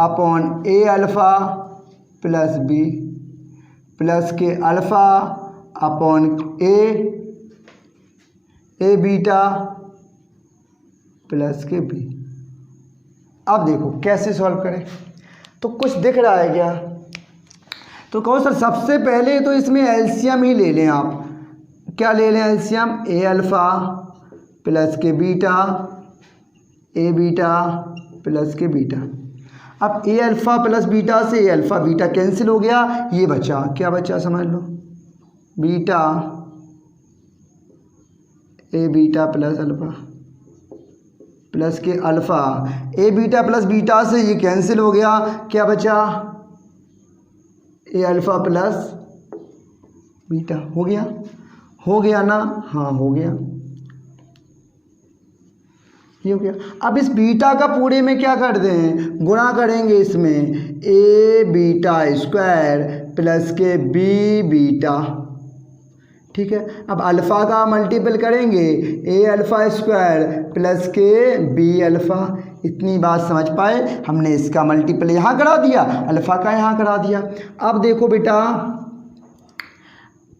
अपॉन ए अल्फ़ा प्लस बी प्लस के अल्फ़ा अपॉन ए बीटा प्लस के बी। अब देखो कैसे सॉल्व करें, तो कुछ दिख रहा है क्या, तो कहो सर सबसे पहले तो इसमें एलसीएम ही ले लें आप। क्या ले लें एलसीएम, ए अल्फ़ा प्लस के बीटा, ए बीटा प्लस के बीटा। अब ए अल्फ़ा प्लस बीटा से ए अल्फ़ा बीटा कैंसिल हो गया, ये बचा, क्या बचा समझ लो, beta a beta plus alpha. Plus के alpha, a beta plus beta से ये कैंसिल हो गया, क्या बचा, ए अल्फ़ा प्लस बीटा, हो गया ना, हाँ हो गया, ये हो गया। अब इस बीटा का पूरे में क्या कर दें, गुणा करेंगे इसमें, ए बीटा स्क्वायर प्लस के बी बीटा, ठीक है। अब अल्फ़ा का मल्टीपल करेंगे, ए अल्फ़ा स्क्वायर प्लस के बी अल्फ़ा, इतनी बात समझ पाए, हमने इसका मल्टीपल यहाँ करा दिया, अल्फ़ा का यहाँ करा दिया। अब देखो बेटा,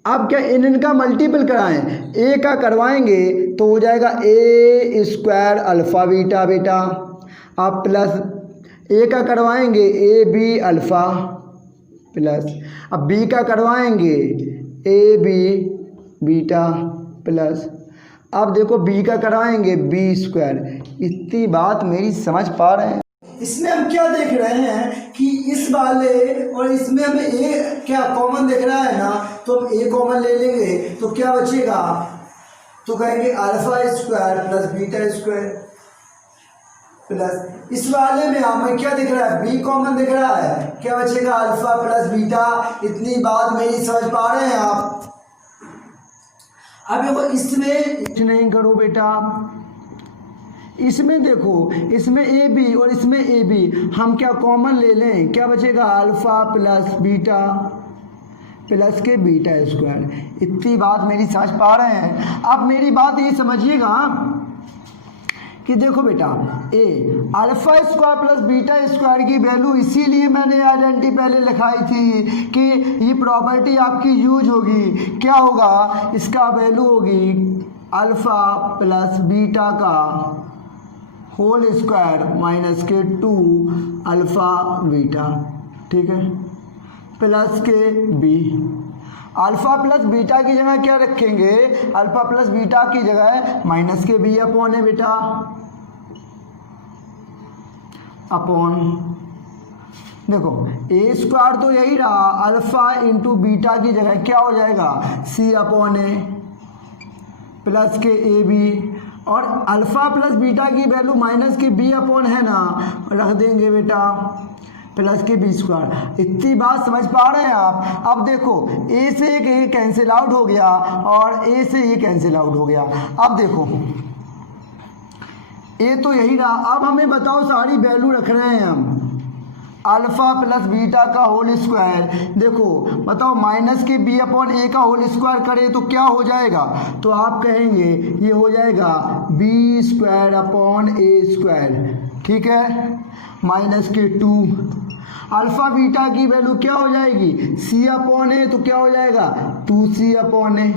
अब क्या इनका मल्टीपल कराएं, ए का करवाएंगे तो हो जाएगा ए स्क्वायर अल्फ़ा बीटा बेटा, अब प्लस ए का करवाएंगे ए बी अल्फ़ा प्लस, अब बी का करवाएंगे ए बी बीटा प्लस, अब देखो बी का करवाएंगे बी स्क्वायर। इतनी बात मेरी समझ पा रहे हैं। इसमें हम क्या देख रहे हैं कि इस वाले और इसमें हमें ए क्या कॉमन दिख रहा है ना, तो हम ए कॉमन ले लेंगे तो क्या बचेगा, तो कहेंगे alpha square plus beta square plus, इस वाले में हमें क्या दिख रहा है, बी कॉमन दिख रहा है, क्या बचेगा अल्फ़ा प्लस बीटा। इतनी बात मेरी समझ पा रहे हैं आप। अब देखो इसमें नहीं करो बेटा, इसमें देखो, इसमें ए बी और इसमें ए बी हम क्या कॉमन ले लें, क्या बचेगा अल्फ़ा प्लस बीटा प्लस के बीटा स्क्वायर। इतनी बात मेरी समझ पा रहे हैं। अब मेरी बात ये समझिएगा कि देखो बेटा, ए alpha square plus beta square की वैल्यू, इसीलिए मैंने आइडेंटिटी पहले लिखाई थी कि ये प्रॉपर्टी आपकी यूज होगी, क्या होगा, इसका वैल्यू होगी अल्फ़ा प्लस बीटा का होल स्क्वायर माइनस के 2 अल्फ़ा बीटा, ठीक है, प्लस के बी। अल्फ़ा प्लस बीटा की जगह क्या रखेंगे, अल्फ़ा प्लस बीटा की जगह माइनस के बी अपॉन है बेटा, अपॉन, देखो ए स्क्वायर तो यही रहा, अल्फ़ा इंटू बीटा की जगह क्या हो जाएगा, सी अपॉन ए प्लस के ए बी, और अल्फ़ा प्लस बीटा की वैल्यू माइनस के बी अपॉन है ना, रख देंगे बेटा प्लस के बी स्क्वायर। इतनी बात समझ पा रहे हैं आप। अब देखो ए से एक ए कैंसिल आउट हो गया और ए से ये कैंसिल आउट हो गया। अब देखो ए तो यही रहा, अब हमें बताओ सारी वैल्यू रख रहे हैं हम, अल्फ़ा प्लस बीटा का होल स्क्वायर, देखो बताओ माइनस के बी अपॉन ए का होल स्क्वायर करें तो क्या हो जाएगा, तो आप कहेंगे ये हो जाएगा बी स्क्वायर अपॉन ए स्क्वायर, ठीक है, माइनस के 2, अल्फ़ा बीटा की वैल्यू क्या हो जाएगी, सी अपॉन ए, तो क्या हो जाएगा 2c अपॉन ए,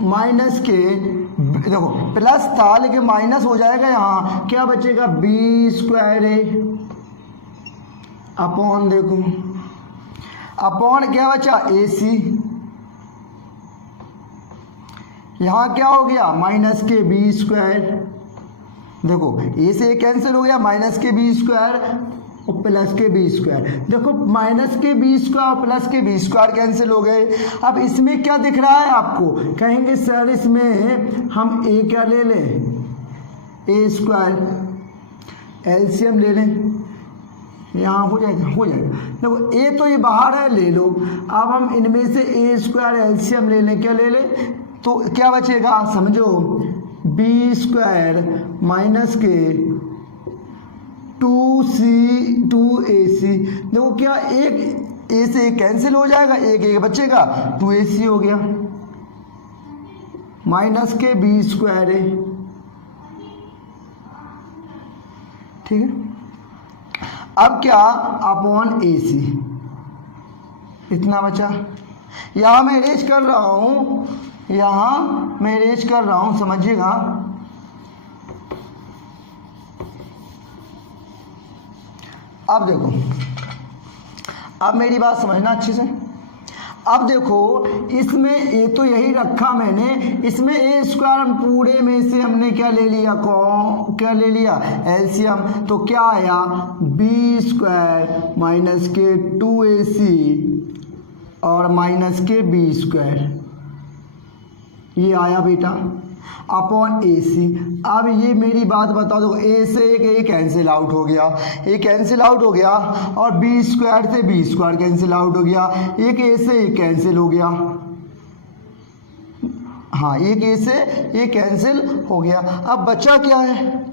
माइनस के, देखो प्लस था लेकिन माइनस हो जाएगा, यहाँ क्या बचेगा बी स्क्वायर ए अपॉन, देखो अपॉन क्या बचा ए सी, यहाँ क्या हो गया माइनस के बी स्क्वायर, देखो ए से कैंसिल हो गया, माइनस के बी स्क्वायर और प्लस के बी स्क्वायर, देखो माइनस के बी स्क्वायर और प्लस के बी स्क्वायर कैंसिल हो गए। अब इसमें क्या दिख रहा है आपको, कहेंगे सर इसमें हम ए क्या ले लें, ए स्क्वायर, एलसीएम ले लें, यहाँ हो जाएगा, देखो ए तो ये बाहर है, ले लो, अब हम इनमें से ए स्क्वायर एलसीएम ले लें, क्या ले लें, तो क्या बचेगा समझो, बी स्क्वायर माइनस के 2ac, देखो क्या एक ए से कैंसिल हो जाएगा, एक बचेगा, 2ac हो गया, माइनस के बी स्क्वायर है, ठीक है। अब क्या अपॉन ac, इतना बचा, यहाँ मैं अरेंज कर रहा हूँ, यहाँ मैं अरेंज कर रहा हूँ, समझिएगा। अब देखो, अब मेरी बात समझना अच्छे से। अब देखो इसमें ए तो यही रखा मैंने, इसमें ए स्क्वायर हम पूरे में से हमने क्या ले लिया, क्या ले लिया एलसीएम, तो क्या आया बी स्क्वायर माइनस के 2ac और माइनस के बी स्क्वायर, ये आया बेटा। अपॉन ए सी। अब ये मेरी बात बता दो, ए से एक ए कैंसिल आउट हो गया, ए कैंसिल आउट हो गया, और बी स्क्वायर से बी स्क्वायर कैंसिल आउट हो गया, एक ए से एक कैंसिल हो गया, हाँ एक ए से एक कैंसिल हो गया। अब बचा क्या है,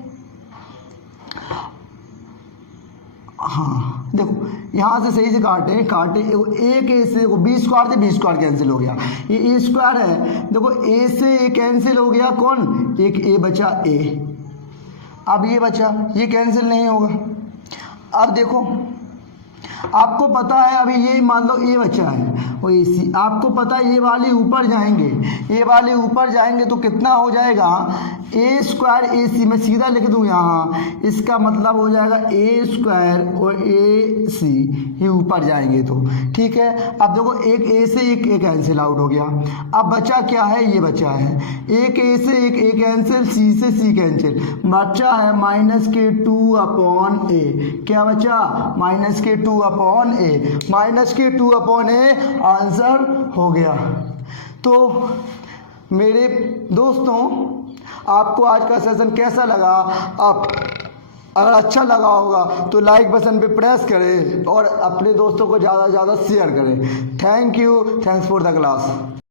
हाँ देखो यहाँ से सही से काटे एक ए से बी स्क्वायर कैंसिल हो गया, ये ए स्क्वायर है, देखो ए से ए कैंसिल हो गया, कौन, एक ए बचा ए। अब ये बचा, ये कैंसिल नहीं होगा। अब देखो आपको पता है, अभी ये मान लो ए बचा है वो ए सी, आपको पता है ये वाले ऊपर जाएंगे, ये वाले ऊपर जाएंगे तो कितना हो जाएगा, ए स्क्वायर ए सी, मैं सीधा लिख दूँ यहाँ, इसका मतलब हो जाएगा ए स्क्वायर और ए सी, ये ऊपर जाएंगे तो ठीक है। अब देखो एक ए से एक ए कैंसिल आउट हो गया, अब बचा क्या है, ये बचा है एक ए से एक ए कैंसिल, सी से सी कैंसिल, बचा है -k2 अपॉन ए, क्या बचा, -k2 upon A, -k2 upon A answer हो गया। तो मेरे दोस्तों आपको आज का सेशन कैसा लगा, आप अगर अच्छा लगा होगा तो लाइक बटन पे प्रेस करें और अपने दोस्तों को ज़्यादा से ज़्यादा शेयर करें। Thank you, thanks for the class.